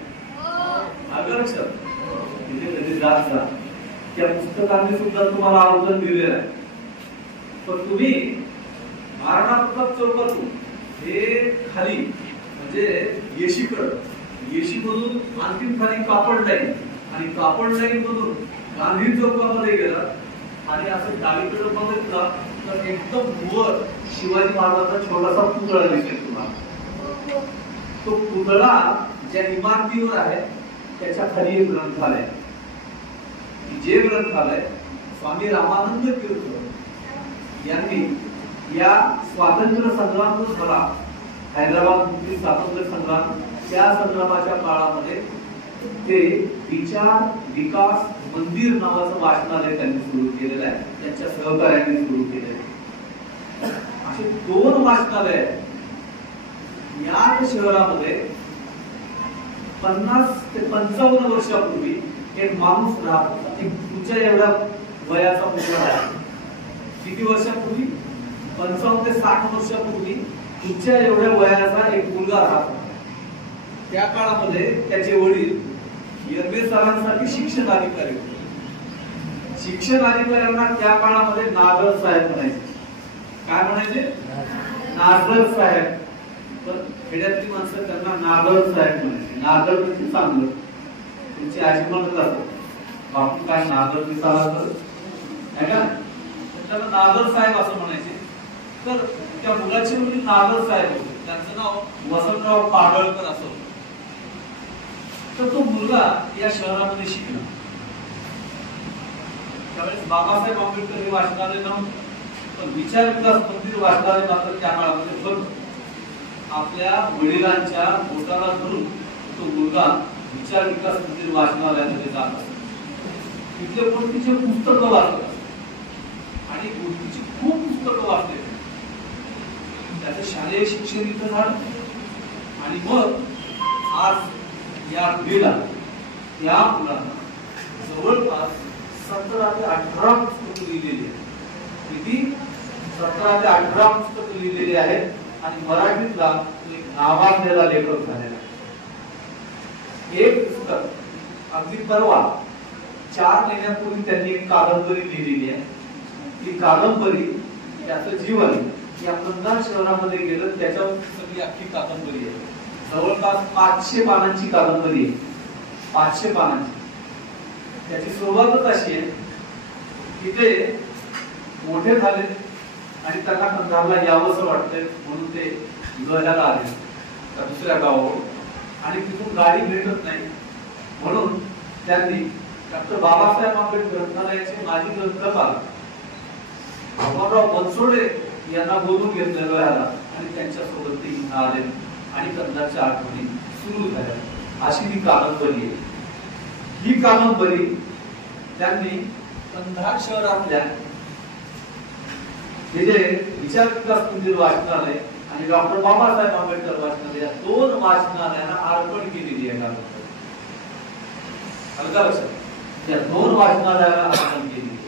तिथे कधी जात जा. त्या पुस्तकांनी सुद्धा तुम्हाला आवर्जून दिलेलं आहे. पण तुम्ही महाराणा प्रताप चौकातून हे खाली म्हणजे येशीमधून आणखी खाली कापड लाईन आणि कापड लाईन मधून गांधी चौकामध्ये गेला आणि असं डावीकडे बघितलं तर एकदम वर शिवाजी महाराजांचा छोटासा पुतळा दिसेल तुम्हाला. तो पुतळा ज्या इमारतीवर आहे त्याच्या खाली एक ग्रंथालय. जे ग्रंथालय स्वामी रामानंद तीर्थ यांनी या स्वातंत्र्य संग्राम जो झाला, हैदराबाद मुक्ती स्वातंत्र्य संग्राम, त्या संग्रामाच्या काळामध्ये ते विचार विकास मंदिर नावाचं वाचनालय त्यांनी सुरू केलेलं आहे. त्यांच्या सहकार्याने सुरू केलेलं आहे. असे 2 वाचनालय या शहरामध्ये 50 ते 55 वर्षापूर्वी एक माणूस राहत होता. एक तुमच्या एवढ्या वयाचा मुलगा आहे. किती वर्षापूर्वी? 55 ते 60 वर्षापूर्वी तुमच्या एवढ्या वयाचा एक मुलगा राहत होता. त्या काळामध्ये त्याचे वडील एम.ए. सरांसाठी शिक्षण अधिकारी होते. शिक्षण अधिकाऱ्यांना त्या काळामध्ये नागर साहेब म्हणायचे. काय म्हणायचे? नागर साहेब. तर खेड्यातली माणसं त्यांना नागर साहेब म्हणायचे. नागर म्हणजे चांगलं. तुमची आजी म्हणत असत, बापू काय नागर दिसाला तर त्याला नागर साहेब असं म्हणायचे. तर त्या मुलाचे वडील नागर साहेब होते. त्यांचं नाव वसंतराव पाडळकर असं होतं. तर तो मुलगा या शहरामध्ये शिकला. त्यावेळेस बाबासाहेब आंबेडकर हे वाचनालय नव्हतं, पण विचार विकास मंदिर वाचनालय मात्र त्या काळामध्ये होतं. आपल्या वडिलांच्या बोटाला धरून तो मुलगा विचार विकास मंदिर वाचनालयामध्ये जात असतो. तिथले गोष्टीचे पुस्तकं वाचतात आणि गोष्टीची खूप पुस्तकं वाचते. त्याचं शालेय शिक्षण इथं झालं आणि मग आज या पिढीला या मुलांना जवळपास 17 ते 18 पुस्तकं लिहिलेली आहेत. किती? 17 ते 18 पुस्तकं लिहिलेली आहेत. आणि मराठीतला एक नावाजलेला लेखक झालेला आहे. एक पुस्तक अगदी परवा 4 महिन्यापूर्वी त्यांनी एक कादंबरी लिहिलेली आहे. ती कादंबरी त्याचं जीवन या कंधार शहरामध्ये गेलं त्याच्यावर सगळी अख्खी कादंबरी आहे. जवळपास 500 पानांची कादंबरी आहे. 500 पानांची. त्याची सुरुवातच अशी आहे की ते मोठे झाले आणि त्यांना कंधारला यावंसं वाटतंय म्हणून ते गळ्याला आले त्या दुसऱ्या गावावर आणि तिथून गाडी भेटत नाही म्हणून त्यांनी डॉक्टर बाबासाहेब आंबेडकर ग्रंथालयाचे माजी ग्रंथपाल भगवानराव बनसोडे यांना बोलून घेतलेलं आहे आणि त्यांच्यासोबत ते इथं आले आणि कंधारच्या आठवणी सुरू झाल्या अशी ही कादंबरी आहे. ही कादंबरी त्यांनी कंधार शहरातल्या हे जे विचार विकास मंदिर वाचनालय आणि डॉक्टर बाबासाहेब आंबेडकर वाचनालय या दोन वाचनालयांना अर्पण केलेली आहे कादंबरी. अलका लक्षात या दोन वाचनालयाला अर्पण केलेली आहे.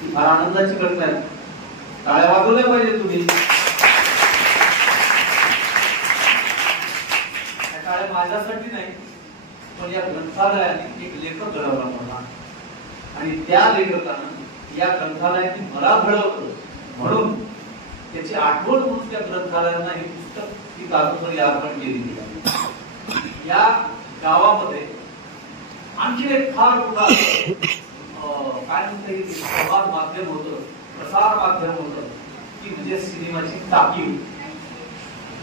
ही फार आनंदाची घटना आहे. टाळ्या वाजवल्या पाहिजे तुम्ही. टाळ्या माझ्यासाठी नाही पण या ग्रंथालयाने एक लेखक घडवला मला आणि त्या लेखकानं या ग्रंथालयाने मला घडवलं म्हणून त्याची आठवण म्हणून त्या ग्रंथालयांना हे पुस्तक ही कादंबरी अर्पण केलेली आहे. या गावामध्ये आणखी एक फार मोठा काय म्हणता येईल संवाद माध्यम होतं, प्रसार माध्यम होतं की म्हणजे सिनेमाची टाकी.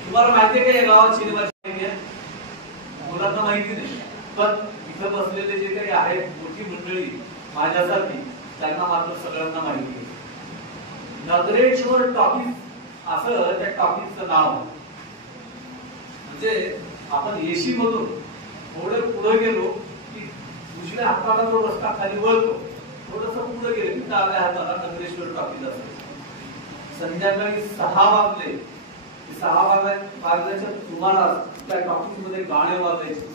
तुम्हाला माहिती आहे का या गावात सिनेमाची टाकी आहे? मुलांना माहिती नाही पण इथं बसलेले जे काही आहेत मोठी मंडळी माझ्यासारखी त्यांना मात्र सगळ्यांना माहिती आहे. नगरेश्वर टॉकीज असं त्या टॉकीजचं नाव. म्हणजे आपण एसी मधून थोडे पुढे गेलो की उजव्या हाताला जो रस्ता खाली वळतो थोडस पुढे गेले की डाव्या हाताला नगरेश्वर टॉकीज असते. संध्याकाळी 6 वाजले 6 वाजल्याच्या तुम्हाला त्या टॉकीज मध्ये गाणे वाजायचे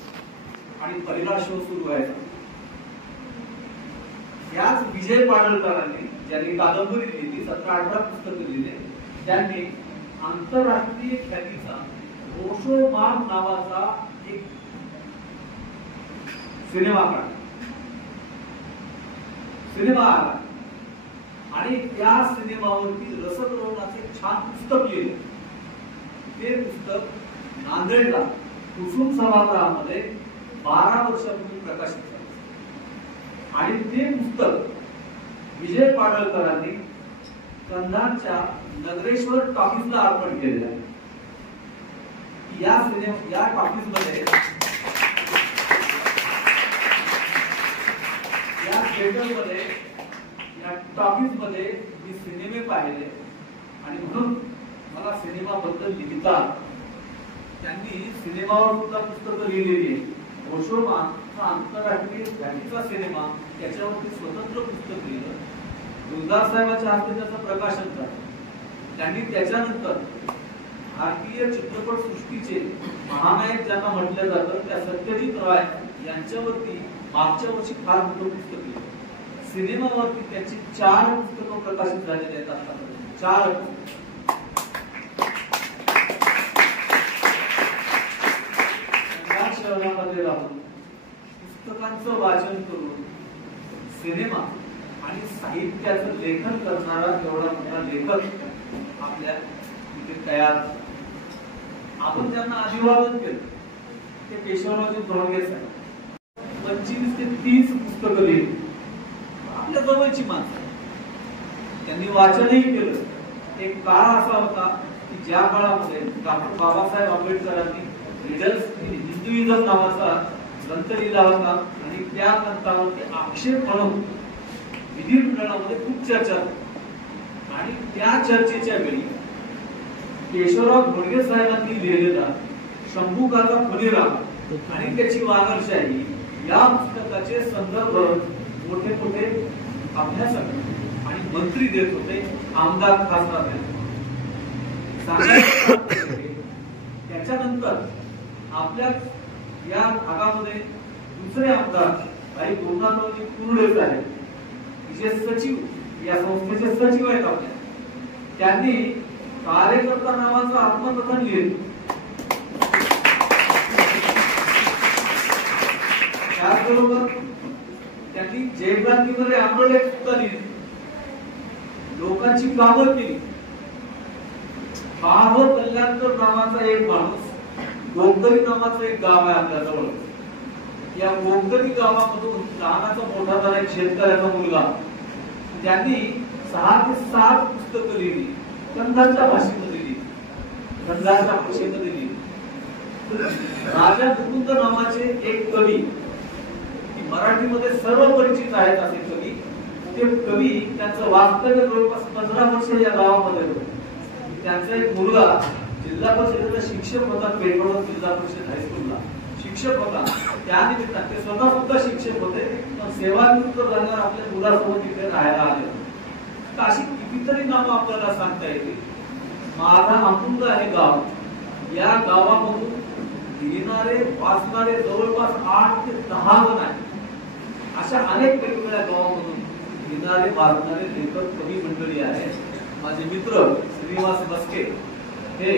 आणि पहिला शो सुरू व्हायचा. याच विजय पाडळकरांनी ज्यांनी कादंबरी लिहिली 17-18 पुस्तकं लिहिले त्यांनी आंतरराष्ट्रीय ख्यातीचा रोशोमान नावाचा एक सिनेमा आला आणि त्या सिनेमावरती रसद्रवणाचे छान पुस्तक लिहिले. ते पुस्तक नांदेडला कुसुम सभागृहामध्ये 12 वर्षापूर्वी प्रकाशित झाले आणि ते पुस्तक विजय पाडळकरांनी कंधारच्या नगरेश्वर टॉकीजला अर्पण केलेलं आहे. या टॉकीज मध्ये या थिएटर मध्ये या टॉकीज मध्ये मी सिनेमे पाहिले आणि म्हणून मला सिनेमाबद्दल लिहिता त्यांनी सिनेमावर सुद्धा पुस्तकं लिहिलेली आहे. रोशोमान हा आंतरराष्ट्रीय ख्यातीचा सिनेमा त्याच्यावरती स्वतंत्र पुस्तक लिहिलं. गुलजार साहेबांच्या हस्ते त्याचं प्रकाशन झालं. त्यांनी त्याच्यानंतर भारतीय चित्रपट सृष्टीचे महानायक ज्यांना म्हटलं जातं त्या सत्यजित राय यांच्यावरती मागच्या वर्षी फार मोठं पुस्तक लिहिलं. सिनेमावरती त्याची 4 पुस्तकं प्रकाशित झालेली आहेत आतापर्यंत. 4 शहरामध्ये राहून पुस्तकांचं वाचन करून सिनेमा आणि साहित्याचं लेखन करणारा एवढा मोठा लेखक आपल्या इथे तयार. आपण ज्यांना अभिवादन केलं ते केशवरावजी धोंडगे साहेब 25 ते 30 पुस्तकं लिहिली. आपल्या जवळची माणसं त्यांनी वाचनही केलं. एक काळ असा होता की ज्या काळामध्ये डॉक्टर बाबासाहेब आंबेडकरांनी रिडल्स हिंदुइझम नावाचा ग्रंथ लिहिला होता आणि त्या ग्रंथावरती आक्षेप म्हणून विधिमंडळामध्ये खूप चर्चा झाली आणि त्या चर्चेच्या वेळी केशवराव धोंडगे साहेबांनी लिहिलेला शंभूकाचा खुनीराम आणि त्याची वानरशाही या पुस्तकाचे संदर्भ मोठे मोठे अभ्यासक आणि मंत्री देत होते. आमदार खासदार त्याच्यानंतर आपल्या या भागामध्ये दुसरे आमदार काही गुरुनाथरावजी कुर्डे साहेब जे सचिव या संस्थेचे सचिव आहेत आपल्या त्यांनी कार्यकर्ता नावाचं आत्मकथन लिहिलं. त्याचबरोबर त्यांनी जयक्रांतीमध्ये आंदोलन सुद्धा लिहिले. लोकांची कामं केली. महाव कल्याणकर नावाचा एक माणूस गोगदरी नावाचं एक गाव आहे आपल्या जवळ. या गोगदरी गावामधून लहानाचा मोठा झाला एक शेतकऱ्याचा मुलगा त्यांनी 6 ते 7 पुस्तकं लिहिली. कंधारच्या भाषेमध्ये लिहिली. कंधारच्या भाषेमध्ये लिहिली. राजा मुकुंद नावाचे एक कवी मराठीमध्ये सर्व परिचित आहेत असे कवी. ते कवी त्यांचं वास्तव्य जवळपास 15 वर्ष या गावामध्ये होतं. त्यांचा एक मुलगा जिल्हा परिषदेचा शिक्षक होता, पेडगाव जिल्हा परिषद हायस्कूलला शिक्षक होता. त्यानिमित्ताने ते स्वतः सुद्धा शिक्षक होते, पण सेवानिवृत्त झाल्यावर आपल्या मुलासोबत इथे राहायला आले. तर अशी कितीतरी नावं आपल्याला सांगता येतील. माझा अमुंग आहे गाव, या गावामधून लिहिणारे वाचणारे जवळपास 8 ते 10 जण आहेत. अशा अनेक वेगवेगळ्या गावामधून लिहिणारे वाचणारे लेखक कवी मंडळी आहेत. माझे मित्र श्रीनिवास बस्के हे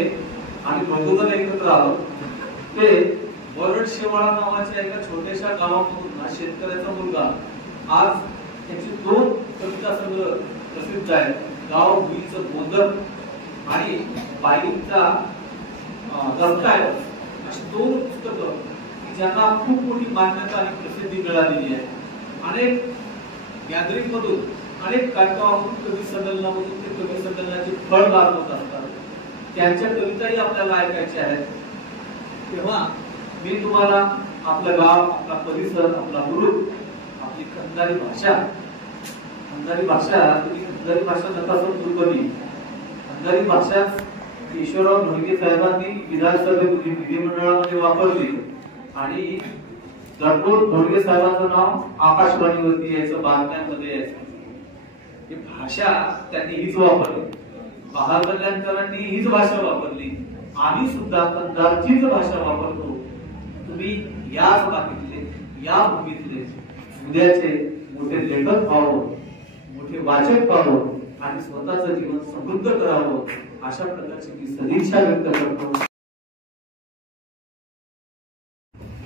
आम्ही बंधुजन एकत्र आलो. ते वरड शेवाळा नावाच्या एका छोट्याशा गावामधून हा शेतकऱ्याचा मुलगा आज त्याची 2 कविता संग्रह प्रसिद्ध आहेत. गाव भुईचं गोंधळ आणि बाईंचा दस्ताय अशी 2 पुस्तकं ज्यांना खूप मोठी मान्यता आणि प्रसिद्धी मिळालेली आहे. अनेक गॅदरिंग मधून अनेक कार्यक्रमातून कवी संमेलनामधून ते कवी संमेलनाचे फळ गाजवत असतात. त्यांच्या कविताही आपल्याला ऐकायच्या आहेत. तेव्हा मी तुम्हाला आपलं गाव, आपला परिसर, आपला मुलूक, आपली खंदारी भाषा खंदारी भाषा नका समजू कमी. खंदारी भाषा ईश्वरराव ढोलके साहेबांनी विधानसभेमध्ये विधिमंडळामध्ये वापरली आणि दररोज ढोलके साहेबांचं नाव आकाशवाणीवरती यायचं, बातम्यांमध्ये यायचं. ही भाषा त्यांनी हीच वापरली. महाकल्याणकरांनी हीच भाषा वापरली. आम्ही सुद्धा कंधारचीच भाषा वापरतो. तुम्ही याच मातीतले, या भूमीतले उद्याचे मोठे लेखक व्हावं, मोठे वाचक व्हावं आणि स्वतःचं जीवन समृद्ध करावं अशा प्रकारची मी सदिच्छा व्यक्त करतो.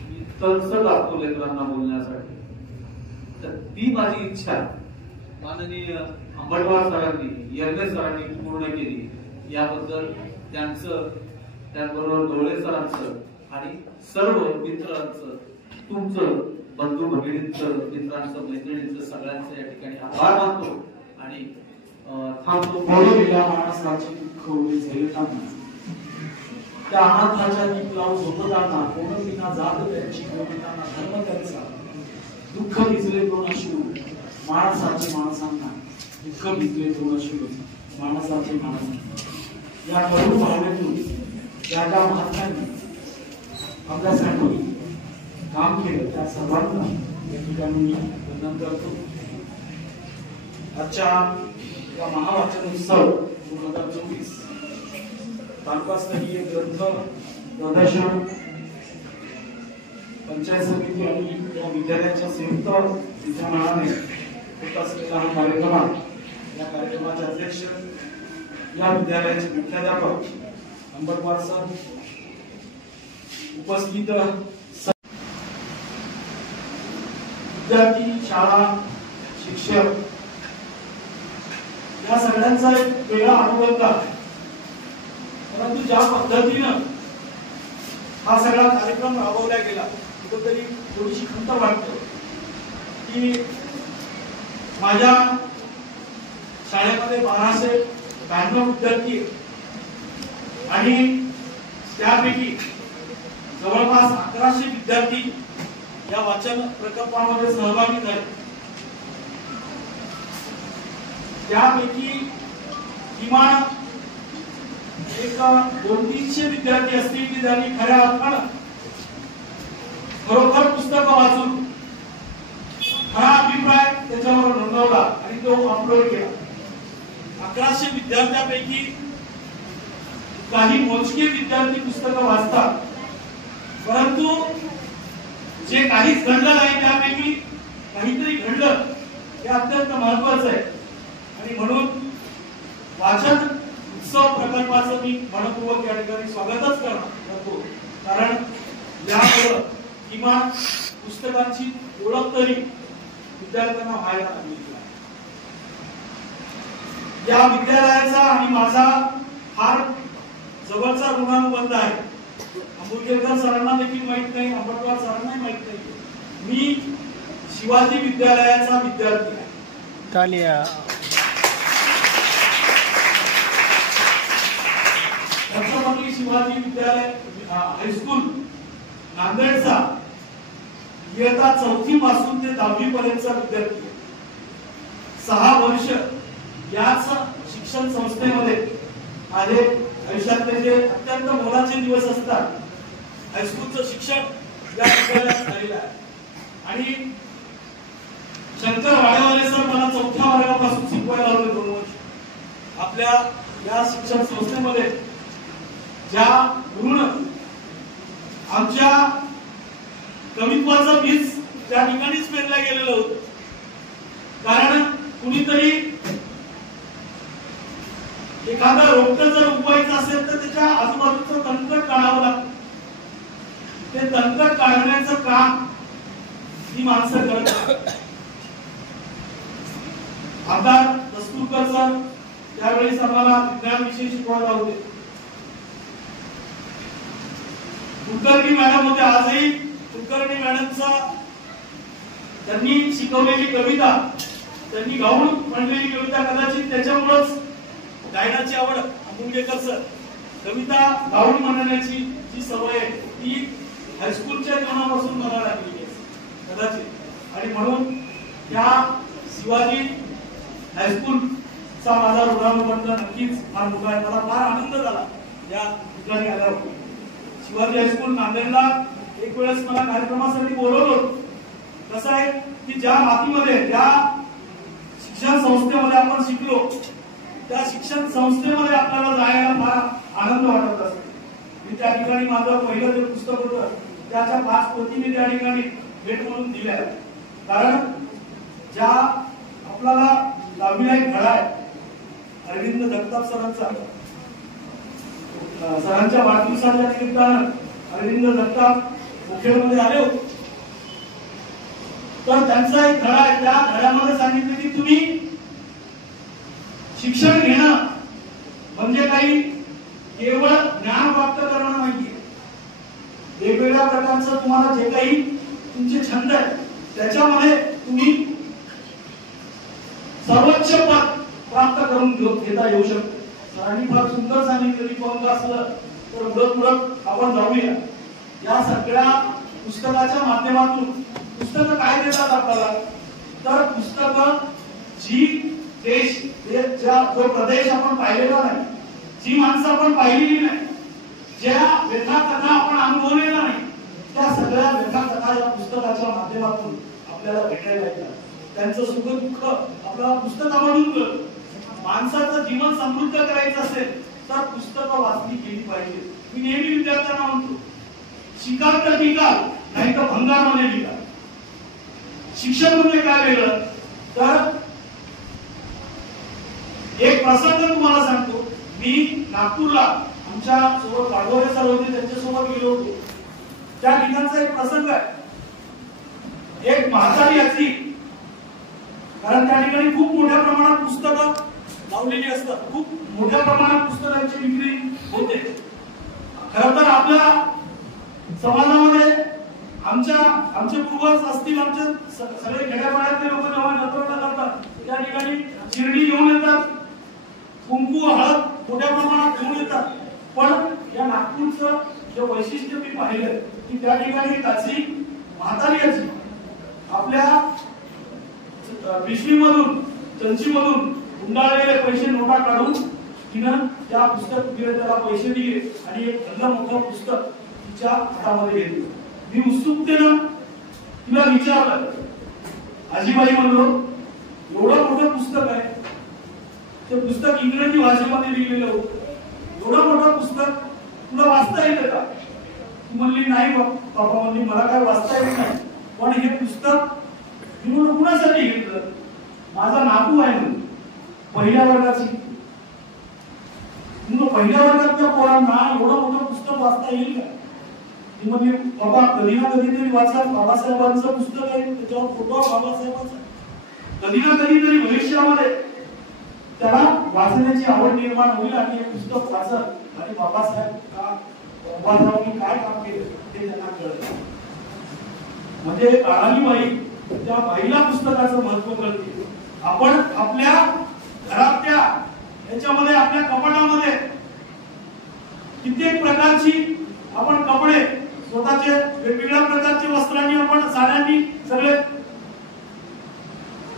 मी तरसत असतो लेकरांना बोलण्यासाठी. तर ती माझी इच्छा माननीय अंबटवार सरांनी, यर्ने सरांनी पूर्ण केली. याबद्दल त्यांचं, त्याचबरोबर डोळे सरांचं आणि सर्व मित्रांचं, तुमचं, बंधू भगिनींचं, मित्रांचं, मैत्रिणींचं, सगळ्यांचं या ठिकाणी आभार मानतो आणि थांबतो. माणसाचे दुःख उभे झेलताना, त्या अनाथाच्या दीपलाव झोपताना, कोण विना जात त्यांची गोविताना, धर्म त्यांचा दुःख भिजले दोन अश्रू माणसाचे माणसांना, दुःख भिजले दोन अश्रू माणसाचे माणसांना. या करुण भावनेतून ज्या महात्म्यांनी आपल्यासाठी काम केलं त्या सर्वांना या ठिकाणी मी वंदन करतो. आजच्या या महावाचन उत्सव 2024 तालुकास्तरीय ग्रंथ प्रदर्शन, पंचायत समिती आणि या विद्यालयाच्या संयुक्त विद्यमानाने होत असलेला हा कार्यक्रम, या कार्यक्रमाचे अध्यक्ष, या विद्यालयाचे मुख्याध्यापक अंबटवार सर, उपस्थित विद्यार्थी, शाळा, शिक्षक या सगळ्यांचा एक वेगळा अनुभव आहे. परंतु ज्या पद्धतीनं हा सगळा कार्यक्रम राबवला गेला कुठेतरी थोडीशी खंत वाटते की माझ्या शाळेमध्ये 1292 विद्यार्थी आणि त्यापैकी जवळपास 1100 विद्यार्थी या वाचन प्रकल्पामध्ये सहभागी झाले. त्यापैकी किमान एक 200-300 विद्यार्थी असतील की ज्यांनी खऱ्या अर्थानं खरोखर पुस्तकं वाचून खरा अभिप्राय त्याच्यावर नोंदवला आणि तो अपलोड केला. 1100 विद्यार्थ्यांपैकी काही मोजके विद्यार्थी पुस्तकं वाचतात, परंतु जे काहीच घडलं नाही त्यापैकी काहीतरी घडलं हे अत्यंत महत्वाचं आहे. आणि म्हणून वाचन उत्सव प्रकल्पाचं मी मनपूर्वक या ठिकाणी स्वागतच करतो. कारण यामुळे किमान पुस्तकांची ओळख तरी विद्यार्थ्यांना व्हायला लागली. या विद्यालयाचा आणि माझा फार जवळचा ऋणानुबंध आहे. अंबुलकेकर सरांना देखील माहित नाही, अंबटवार सरांनाही माहित नाही. मी शिवाजी विद्यालयाचा विद्यार्थी आहे. छत्रपती शिवाजी विद्यालय हायस्कूल नांदेडचा इयत्ता 4थी पासून ते 10वी पर्यंतचा विद्यार्थी 6 वर्ष याच शिक्षण संस्थेमध्ये माझे आयुष्यातले जे अत्यंत मोलाचे दिवस असतात हायस्कूलचं शिक्षण या विद्यालयात झालेलं आहे. आणि शंकर वाडेवाले सर मला 4थ्या वर्गापासून शिकवायला होते 2 वर्ष. आपल्या या शिक्षण संस्थेमध्ये ज्या गुरुनं आमच्या कवित्वाचं बीज त्या ठिकाणीच पेरलं गेलेलं होतं. कारण कुणीतरी एखादा रोपटं जर उगवायचं असेल तर त्याच्या आजूबाजूचं तणकट काढावं लागतं. ते तणकट काढण्याचं काम ही माणसं करतात. आमदार दस्तूरकर सर त्यावेळेस आम्हाला विज्ञान विषय शिकवायला होते. कुलकर्णी मॅडम होते. आजही कुलकर्णी मॅडमचा त्यांनी शिकवलेली कविता, त्यांनी गाऊन म्हणलेली कविता, कदाचित त्याच्यामुळेच गायनाची आवड मुंगेकर सर कविता गाऊन म्हणण्याची जी सवय आहे ती हायस्कूलच्या जीवनापासून मला लागलेली आहे कदाचित. आणि म्हणून या शिवाजी हायस्कूलचा माझा ऋणानुबंध नक्कीच फार मोठा आहे. मला फार आनंद झाला या ठिकाणी आल्यावर. शिवाजी हायस्कूल नांदेडला एक वेळेस मला कार्यक्रमासाठी बोलवलं. कसं आहे की ज्या मातीमध्ये ज्या शिक्षण संस्थेमध्ये आपण शिकलो त्या शिक्षण संस्थेमध्ये आपल्याला जायला फार आनंद वाटत असतो. मी त्या ठिकाणी माझं पहिलं जे पुस्तक होतं त्याच्या 5 प्रती मी त्या ठिकाणी भेट म्हणून दिल्या. कारण ज्या आपल्याला लाभलेला एक धडा आहे अरविंद जगताप सरांचा, सरांच्या वाढदिवसाच्या निमित्तानं अरविंद जगताप मुखेडमध्ये आले होते. तर त्यांचा एक धडा आहे. त्या धड्यामध्ये सांगितले की तुम्ही शिक्षण घेणं म्हणजे काही केवळ ज्ञान प्राप्त करणं नाहीये. वेगवेगळ्या प्रकारचं तुम्हाला जे काही तुमचे छंद आहे त्याच्यामध्ये तुम्ही सर्वोच्च पद प्राप्त करून घेता येऊ शकतो. सरांनी फार सुंदर सांगितलं की पंख असलं तर उडत उडत आपण जाऊया. या सगळ्या पुस्तकाच्या माध्यमातून पुस्तकं काय देतात आपल्याला तर पुस्तकं जी देश जो प्रदेश आपण पाहिलेला नाही, जी माणसं आपण पाहिलेली नाही, ज्या व्यथा कथा आपण अनुभवलेल्या नाही त्या सगळ्या व्यथा कथा या पुस्तकाच्या माध्यमातून आपल्याला भेटायला येतात. त्यांचं सुख दुःख आपल्याला पुस्तकामधून कळतं. माणसाचं जीवन समृद्ध करायचं असेल तर पुस्तकं वाचली गेली पाहिजे. मी नेहमी विद्यार्थ्यांना म्हणतो शिकाल तर टिकाल नाही तर भंगारमध्ये टिकाल. शिक्षण म्हणजे काय वेगळं तर एक प्रसंग तुम्हाला सांगतो. मी नागपूरला आमच्या सोबत वाढवरे सर होते त्यांच्यासोबत गेलो होतो. त्या ठिकाणचा एक प्रसंग आहे. एक म्हातारी असती कारण त्या ठिकाणी खूप मोठ्या प्रमाणात पुस्तकं लावलेली असतात. खूप मोठ्या प्रमाणात पुस्तकांची विक्री होते. खरं तर आपल्या समाजामध्ये आमचे पूर्वज असतील, आमचे सगळे खेड्यापाड्यातले लोक जेव्हा जत्रा करतात त्या ठिकाणी शिर्डी घेऊन येतात, कुंकू हळद मोठ्या प्रमाणात घेऊन येतात. पण या नागपूरचं जे वैशिष्ट्य मी पाहिलं की त्या ठिकाणी त्याची म्हातारी अशी आपल्या पिशवीमधून चंचीमधून गुंडाळलेले पैसे नोटा काढून तिनं त्या पुस्तक विक्रेत्याला पैसे दिले आणि एक भलं मोठं पुस्तक तिच्या हातामध्ये घेतलं. मी उत्सुकतेनं तिला विचारलं, आजीबाई म्हणलो एवढं मोठं पुस्तक आहे, ते पुस्तक इंग्रजी भाषेमध्ये लिहिलेलं होतं, एवढं मोठं पुस्तक तुला वाचता येतं का? ती म्हणली नाही बाबा, म्हणली मला काय वाचता येत नाही, पण हे पुस्तक मी म्हणून कुणासाठी घेतलं? माझा नातू आहे म्हणून पहिल्या वर्गाची, पहिल्या वर्गातल्या पोरांना एवढं मोठं पुस्तक वाचता येईल का? ती म्हणली बाबा कधी ना कधीतरी वाचा, बाबासाहेबांचं पुस्तक आहे त्याच्यावर फोटो बाबासाहेबांचा, कधी ना कधीतरी भविष्यामध्ये त्याला वाचण्याची आवड निर्माण होईल आणि हे पुस्तक वाचत आणि बाबासाहेबांनी काय काम केलं ते त्यांना कळलं. म्हणजे काळालीबाई त्या बाईला पुस्तकाचं महत्व कळते. आपण आपल्या घरातल्या याच्यामध्ये आपल्या कपाटामध्ये कित्येक प्रकारची आपण कपडे स्वतःचे वेगवेगळ्या प्रकारचे वस्त्रांनी आपण साड्यांनी सगळे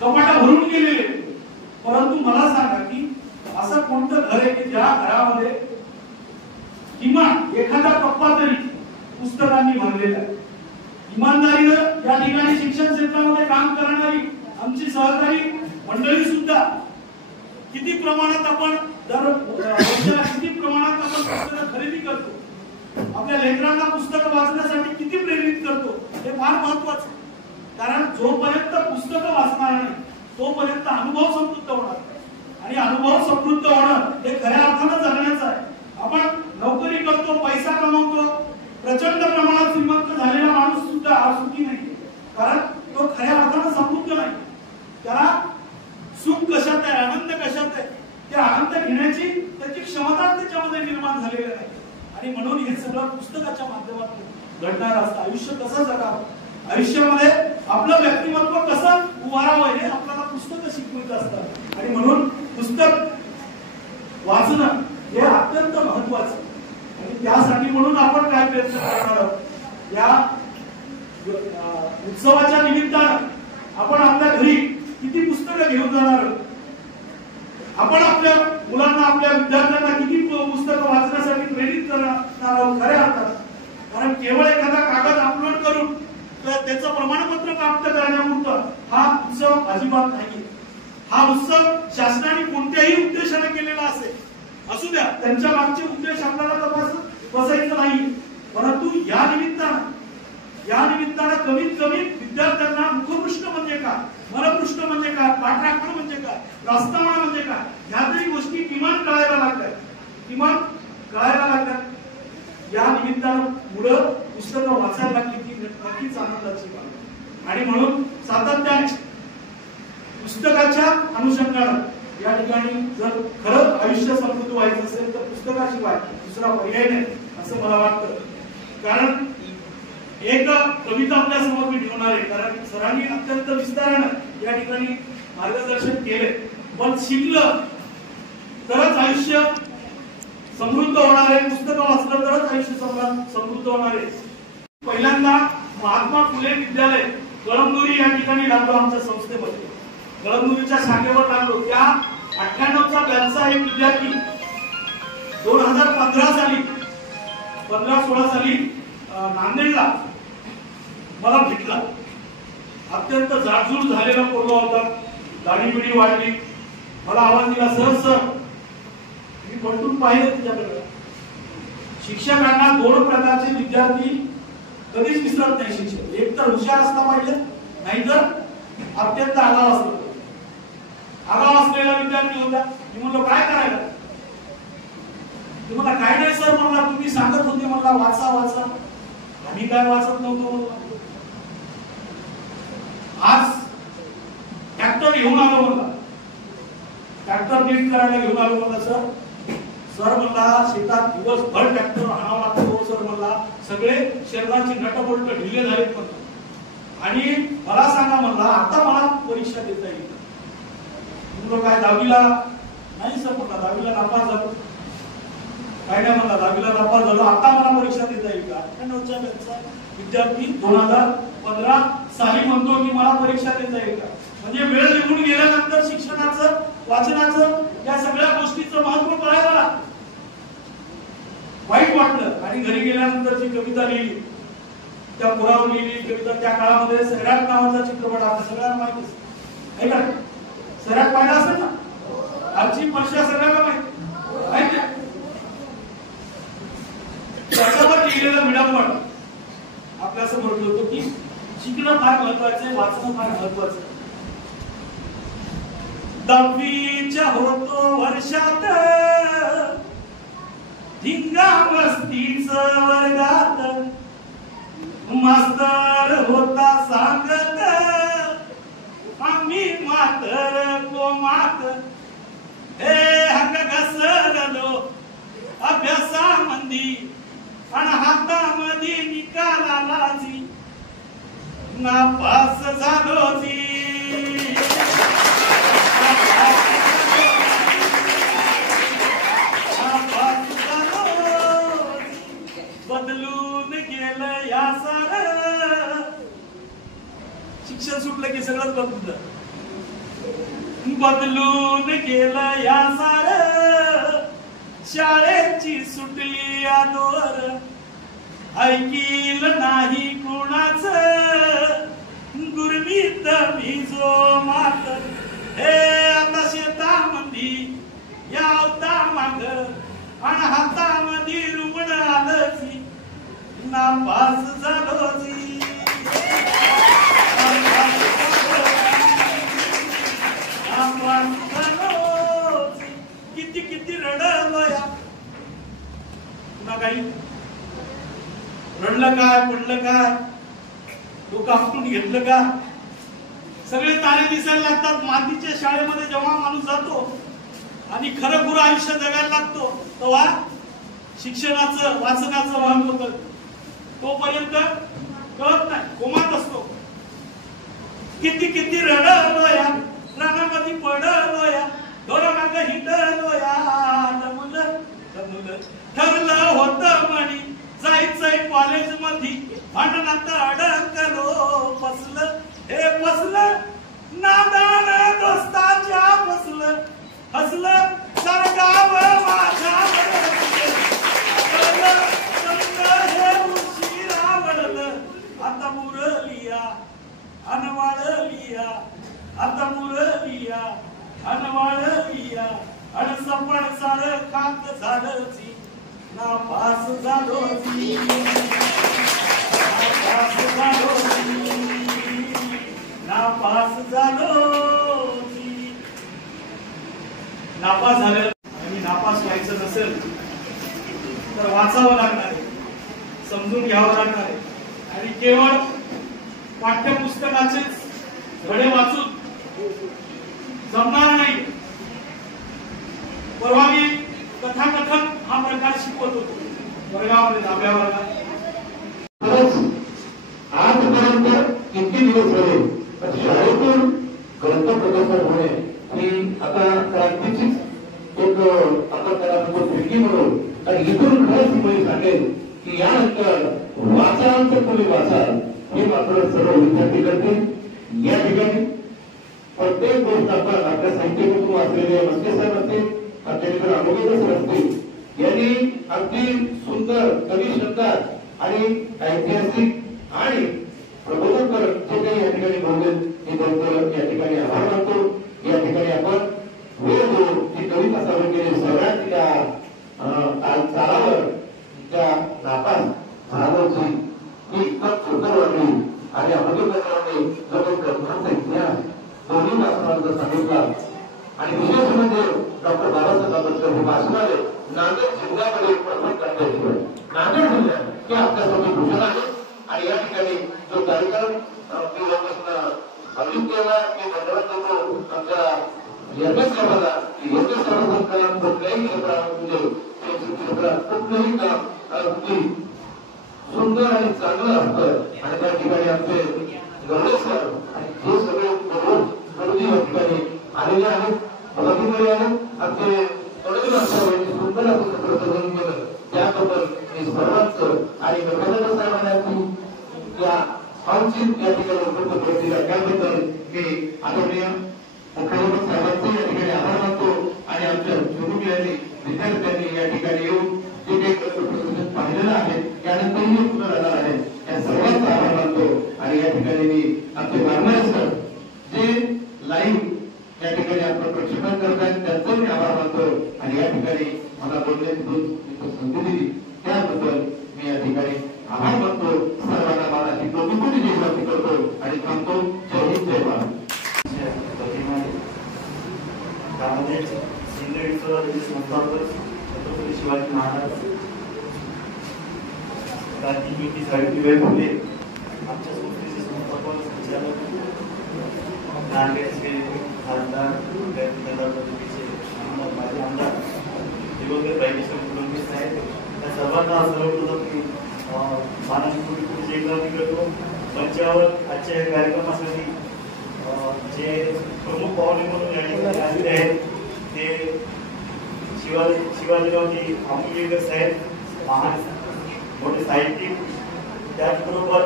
कपाटा भरून गेलेले, परंतु मला सांगा की असं कोणतं घर आहे की ज्या घरामध्ये किमान एखादा कप्पा तरी पुस्तकांनी भरलेला आहे. इमानदारीनं या ठिकाणी शिक्षण क्षेत्रामध्ये काम करणारी आमची सहकारी मंडळी सुद्धा किती प्रमाणात आपण किती प्रमाणात आपण पुस्तकं खरेदी करतो, आपल्या लेकरांना पुस्तकं वाचण्यासाठी किती प्रेरित करतो, हे फार महत्वाचं. कारण जोपर्यंत पुस्तकं वाचणार नाही तोपर्यंत अनुभव समृद्ध होणार, आणि अनुभव समृद्ध होणं हे खऱ्या अर्थानं जगण्याचं आहे. आपण नोकरी करतो, पैसा कमवतो, प्रचंड प्रमाणात श्रीमंत झालेला माणूस सुद्धा आज सुखी नाही, कारण तो खऱ्या अर्थानं समृद्ध नाही. त्याला सुख कशात आहे, आनंद कशात आहे, ते आनंद घेण्याची त्याची क्षमता त्याच्यामध्ये निर्माण झालेली नाही. आणि म्हणून हे सगळं पुस्तकाच्या माध्यमातून घडणार असतं. आयुष्य कसं जगावं, आयुष्यामध्ये आपलं व्यक्तिमत्व कसं उभारावं हे आपल्याला पुस्तकं शिकवत असतात. आणि म्हणून पुस्तक वाचणं हे अत्यंत महत्वाचं. आणि त्यासाठी म्हणून आपण काय प्रयत्न करणार आहोत, या उत्सवाच्या निमित्तानं आपण आपल्या घरी किती पुस्तकं घेऊन जाणार आहोत, आपण आपल्या मुलांना, आपल्या विद्यार्थ्यांना किती पुस्तकं वाचण्यासाठी प्रेरित करणार आहोत खऱ्या अर्थात. कारण केवळ एखादा कागद अपलोड करून त्याचं प्रमाणपत्र प्राप्त करण्यापुरतं हा उत्सव अजिबात नाही. हा उत्सव शासनाने कोणत्याही उद्देशाने केलेला असेल, असू द्या, त्यांच्या मागचे उद्देश आपल्याला बसायचं नाही, परंतु या निमित्तानं कमीत कमी विद्यार्थ्यांना मुखपृष्ठ म्हणजे काय, मनपृष्ठ म्हणजे काय, पाठराखण म्हणजे काय, प्रस्तावना म्हणजे काय, ह्या तरी गोष्टी किमान कळायला लागतात. या निमित्तानं मुलं पुस्तकं वाचायला लागली की नक्कीच आनंदाची बाब. आणि म्हणून सातत्याने पुस्तकाच्या अनुषंगानं या ठिकाणी जर खरं आयुष्य समृद्ध व्हायचं असेल तर पुस्तकाशिवाय दुसरा पर्याय नाही असं मला वाटतं. कारण एक कविता आपल्या समोर मी ठेवणार आहे, कारण सरांनी अत्यंत विस्तारानं या ठिकाणी मार्गदर्शन केले. पण शिकलं तरच आयुष्य समृद्ध होणार आहे, पुस्तकं वाचलं तरच आयुष्य समृद्ध होणार आहे. पहिल्यांदा महात्मा फुले विद्यालय कळमनुरी या ठिकाणी लागलो, आमच्या संस्थेमध्ये कळमनुरीच्या शाखेवर लागलो. त्या 98चा बॅचचा एक विद्यार्थी 2015 साली 15-16 साली नांदेडला मला भेटला. अत्यंत जाडजूड झालेला पोरगा होता, दाढी बिडी वाढली. मला आवाज दिला, सर मी पलटून पाहिलं तुझ्याकडे. शिक्षकांना दोन प्रकारचे विद्यार्थी कधीच विसरत नाही शिक्षक. एक तर हुशार असला पाहिजे, नाहीतर अत्यंत आगाव असला. आगाव असलेला विद्यार्थी होता. मी म्हणलो काय करायला, तुम्हाला काय नाही सर म्हणला, तुम्ही सांगत होते मला वाचा. आम्ही काय वाचत नव्हतो. आज ट्रॅक्टर घेऊन आलो म्हणला, ट्रॅक्टर नीट करायला घेऊन आलो म्हणला. सर म्हणला शेतात दिवसभर ट्रॅक्टर आणावा लागतो सर म्हणला, सगळे शरीराची नटबोल्ट ढिले झालेत म्हणला. आणि मला सांगा म्हणला, आता मला परीक्षा देता येईल. म्हणलो काय 10वीला नाही सर म्हणला, 10वीला नापास झालो. काय नाही म्हणला, 10वीला नापास झालो, आता मला परीक्षा देता येईल का. 98च्या बॅचचा विद्यार्थी 2015 साली म्हणतो की मला परीक्षा देता येईल का. म्हणजे वेळ निघून गेल्यानंतर शिक्षणाचं, वाचनाचं, या सगळ्या गोष्टीचं महत्व कळायला वाईट वाटलं. आणि घरी गेल्यानंतर जी कविता लिहिली, त्या पुरावर लिहिली कविता. त्या काळामध्ये सैराट नावाचा चित्रपट आता सगळ्यांना माहिती आहे का, सैराट पाहिला असेल ना, आजची परीक्षा सगळ्यांना माहिती आहे. त्याच्यावर लिहिलेलं विडंबन आपल्यासमोर होतो की शिकणं फार महत्वाचं आहे, वाचणं फार महत्वाचं आहे. 10वीच्या होतो वर्षात धिंगा मस्तीच वर्गात, मास्तर होता सांगत आम्ही मातर कोमात. हे हक्क घसरलो अभ्यासामंदी आणि हातामध्ये निकालाला जी नापास झालो जी. बदलून गेलं या की सगळंच बदलून जात. बदलून गेलं या सार शाळेची सुटली आदोर ऐकील नाही कुणाच गुरमीत भिजो मात हे आता शेतामंदी यावता माग आणि हातामध्ये रुग्ण आलंची नापास झालोची किती किती रडलो या पुन्हा काही रडलं काय पडलं काय लोक आपटून घेतलं का सगळे तारे दिसायला लागतात. मातीच्या शाळेमध्ये जेव्हा माणूस जातो आणि खरं खुरं आयुष्य जगायला लागतो तेव्हा शिक्षणाचं वाचनाचं महत्व कळतं. तोपर्यंत कळत नाही, कोमात असतो. किती किती रडलो या रानामध्ये पडलो या दोरामाग हिंडलो या दमलं दमलं ठरलं होतं म्हणी जायचंय कॉलेज मध्ये भांडणात अडकलो फसलं हे फसलं नादान दोस्ताच्या फसलं हसलं सरगाव माझ्यावर हे उशिरा वडलं आता मुरलिया अनवाळलिया आता मुरलिया अनवाळलिया अन सपण सार खाक झालंची नापास झालोची नापास झालोची नापास झालोची. नापास झालं आणि नापास व्हायचं नसेल तर वाचावं लागणार आहे, समजून घ्यावं लागणार आहे आणि केवळ पाठ्यपुस्तकाचेच धडे वाचून जमणार नाही. परवा मी कथाकथन हा प्रकार शिकवत होतो वर्गामध्ये 10व्या वर्गात. आजपर्यंत किती दिवस झाले तर शाळेतून ग्रंथ प्रकाशन होणे ही आता क्रांतीचीच एक आपण त्याला फिरकी म्हणून आणि इथून खरंच मी सांगेल की यानंतर वाचाल तर तुम्ही वाचाल हे मात्र सर्व विद्यार्थी करतील. या ठिकाणी प्रत्येक गोष्ट आपण आपल्या साहित्यातून वाचलेले मस्के साहेब असतील, आपल्या मित्र अमोघे सर असतील, यांनी अगदी सुंदर कवी शब्दात आणि ऐतिहासिक आणि प्रबोधनपर जे काही या ठिकाणी बोलले हे त्यांचं या ठिकाणी आभार मानतो. या ठिकाणी आपण वेळ देऊन जी कविता सादर केली सगळ्यात त्या चालावर त्या नापास झालोची ही इतकं सुंदर वाटली आणि अमोघे जो काही ग्रंथांचा इतिहास दोन्ही वाचनांचा सांगितला आणि विशेष म्हणजे डॉक्टर बाबासाहेब आंबेडकर हे भाषणाने नांदेड जिल्ह्यामध्ये प्रथम करण्याची नांदेड जिल्ह्यात हे आपल्यासाठी भूषण आहे. आणि या ठिकाणी जो कार्यक्रम आयोजित केला ते धन्यवाद देतो आमच्या योगेश साहेबांना. योगेश साहेबांना कुठल्याही क्षेत्रात म्हणजे क्षेत्रात कुठलंही काम अगदी सुंदर आणि चांगलं असतं आणि त्या ठिकाणी आमचे गौरव सर आणि हे सगळे गुरुजी या ठिकाणी आलेले आहेत, पदाधिकारी आहेत. आमचे सुंदर असं सत्र सजवून गेलं त्याबद्दल मी सर्वांचं आणि गणपती साहेबांना या हॉलची या ठिकाणी उपलब्ध करून दिला त्याबद्दल मी आदरणीय मुख्यमंत्री साहेबांचे या ठिकाणी आभार मानतो. आणि आमच्या युवकांनी विद्यार्थ्यांनी या ठिकाणी येऊन जे काही पाहिलेलं आहे त्यानंतरही पुन्हा राहणार आहे या सर्वांचा आभार मानतो. आणि या ठिकाणी मी आमचे वारणारे सर जे लाईव्ह या ठिकाणी आपण प्रक्षेपण करतात त्यांचा मी आभार मानतो. आणि या ठिकाणी मला बोलण्याची संधी दिली त्याबद्दल मी या ठिकाणी आभार मानतो. सर्वांना मानाची कोटी जय माती करतो आणि थांबतो. जय हिंद जय महाराज. त्यामध्ये सिंदखेडचं संस्थापक छत्रपती शिवाजी महाराज क्रांतिज्योती सावित्रीबाई फुले आमच्या संस्थेचे संस्थापक संचालक नांदेडचे खासदार माझे आमदार दिवंगत राजेश्वर फडणवीस साहेब त्या सर्वांना सर्वप्रथम माननीय जयग्रामी करतो. मंचावर आजच्या या कार्यक्रमासाठी जे प्रमुख पाहुणे म्हणून या ठिकाणी आलेले आहेत ते शिवाजीरावजी आंबेडकर साहेब महान मोठे साहित्यिक, त्याचबरोबर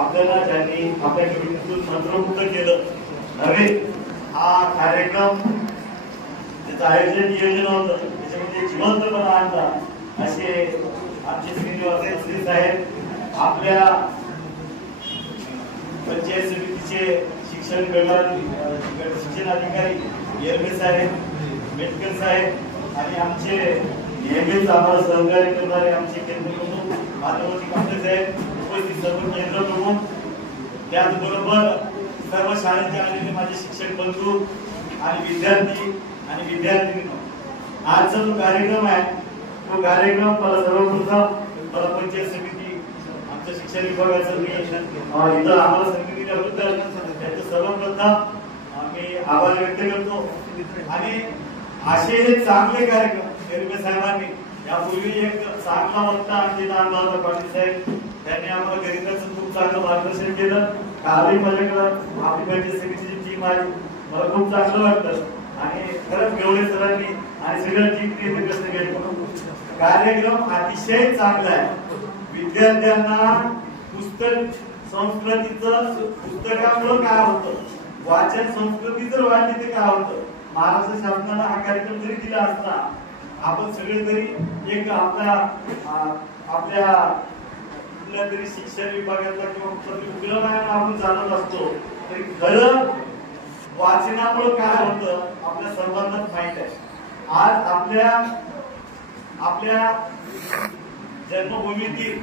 आपल्याला ज्यांनी आपल्या कमिटीतून मंत्रमुग्ध केलं नव्हे, हा कार्यक्रम त्याचं आयोजन नियोजन होतं त्याच्यामध्ये जिवंतपणा आणला असे आमचे श्रीनिवास श्री साहेब, आपल्या पंचायत समितीचे शिक्षण अधिकारी येरमे साहेब, मेटकर साहेब आणि आमचे नेहमीच आम्हाला सहकार्य करणारे आमचे केंद्र प्रमुख माधवती कांबळे साहेब, उपस्थित सर्व केंद्र प्रमुख, त्याचबरोबर सर्व शाळेचे आलेले माझे शिक्षक बंधू आणि विद्यार्थी आणि विद्यार्थिनी, आजचा जो कार्यक्रम आहे तो कार्यक्रम मला सर्वप्रथम मला पंचायत समिती आमच्या शिक्षण विभागाचं मी इथं आम्हाला संधी दिल्याबद्दल त्याचं सर्वप्रथम मी आभार व्यक्त करतो. आणि असे हे चांगले कार्यक्रम येरमे साहेबांनी यापूर्वी एक चांगला वक्ता आमचे नामदा होता पाटील साहेब, त्यांनी आम्हाला गणिताचं खूप चांगलं मार्गदर्शन केलं. कालही माझ्याकडं आपली पंचायत समितीची टीम आली, मला खूप चांगलं वाटतं. आणि खरंच गवळे सरांनी आणि सगळ्या टीमने कष्ट घेतले. कार्यक्रम अतिशय चांगला आहे. विद्यार्थ्यांना पुस्तक संस्कृतीचं पुस्तकामुळे काय होतं, वाचन संस्कृती जर वाढली ते काय होतं. महाराष्ट्र शासनाला हा कार्यक्रम जरी दिला असता, आपण सगळे तरी एक आपल्या कुठल्या तरी शिक्षण विभागातला किंवा उपक्रमाने आपण चालत असतो, तरी खरं वाचनामुळे काय होतं आपल्या सर्वांनाच माहित आहे. आज आपल्या जन्मभूमीतील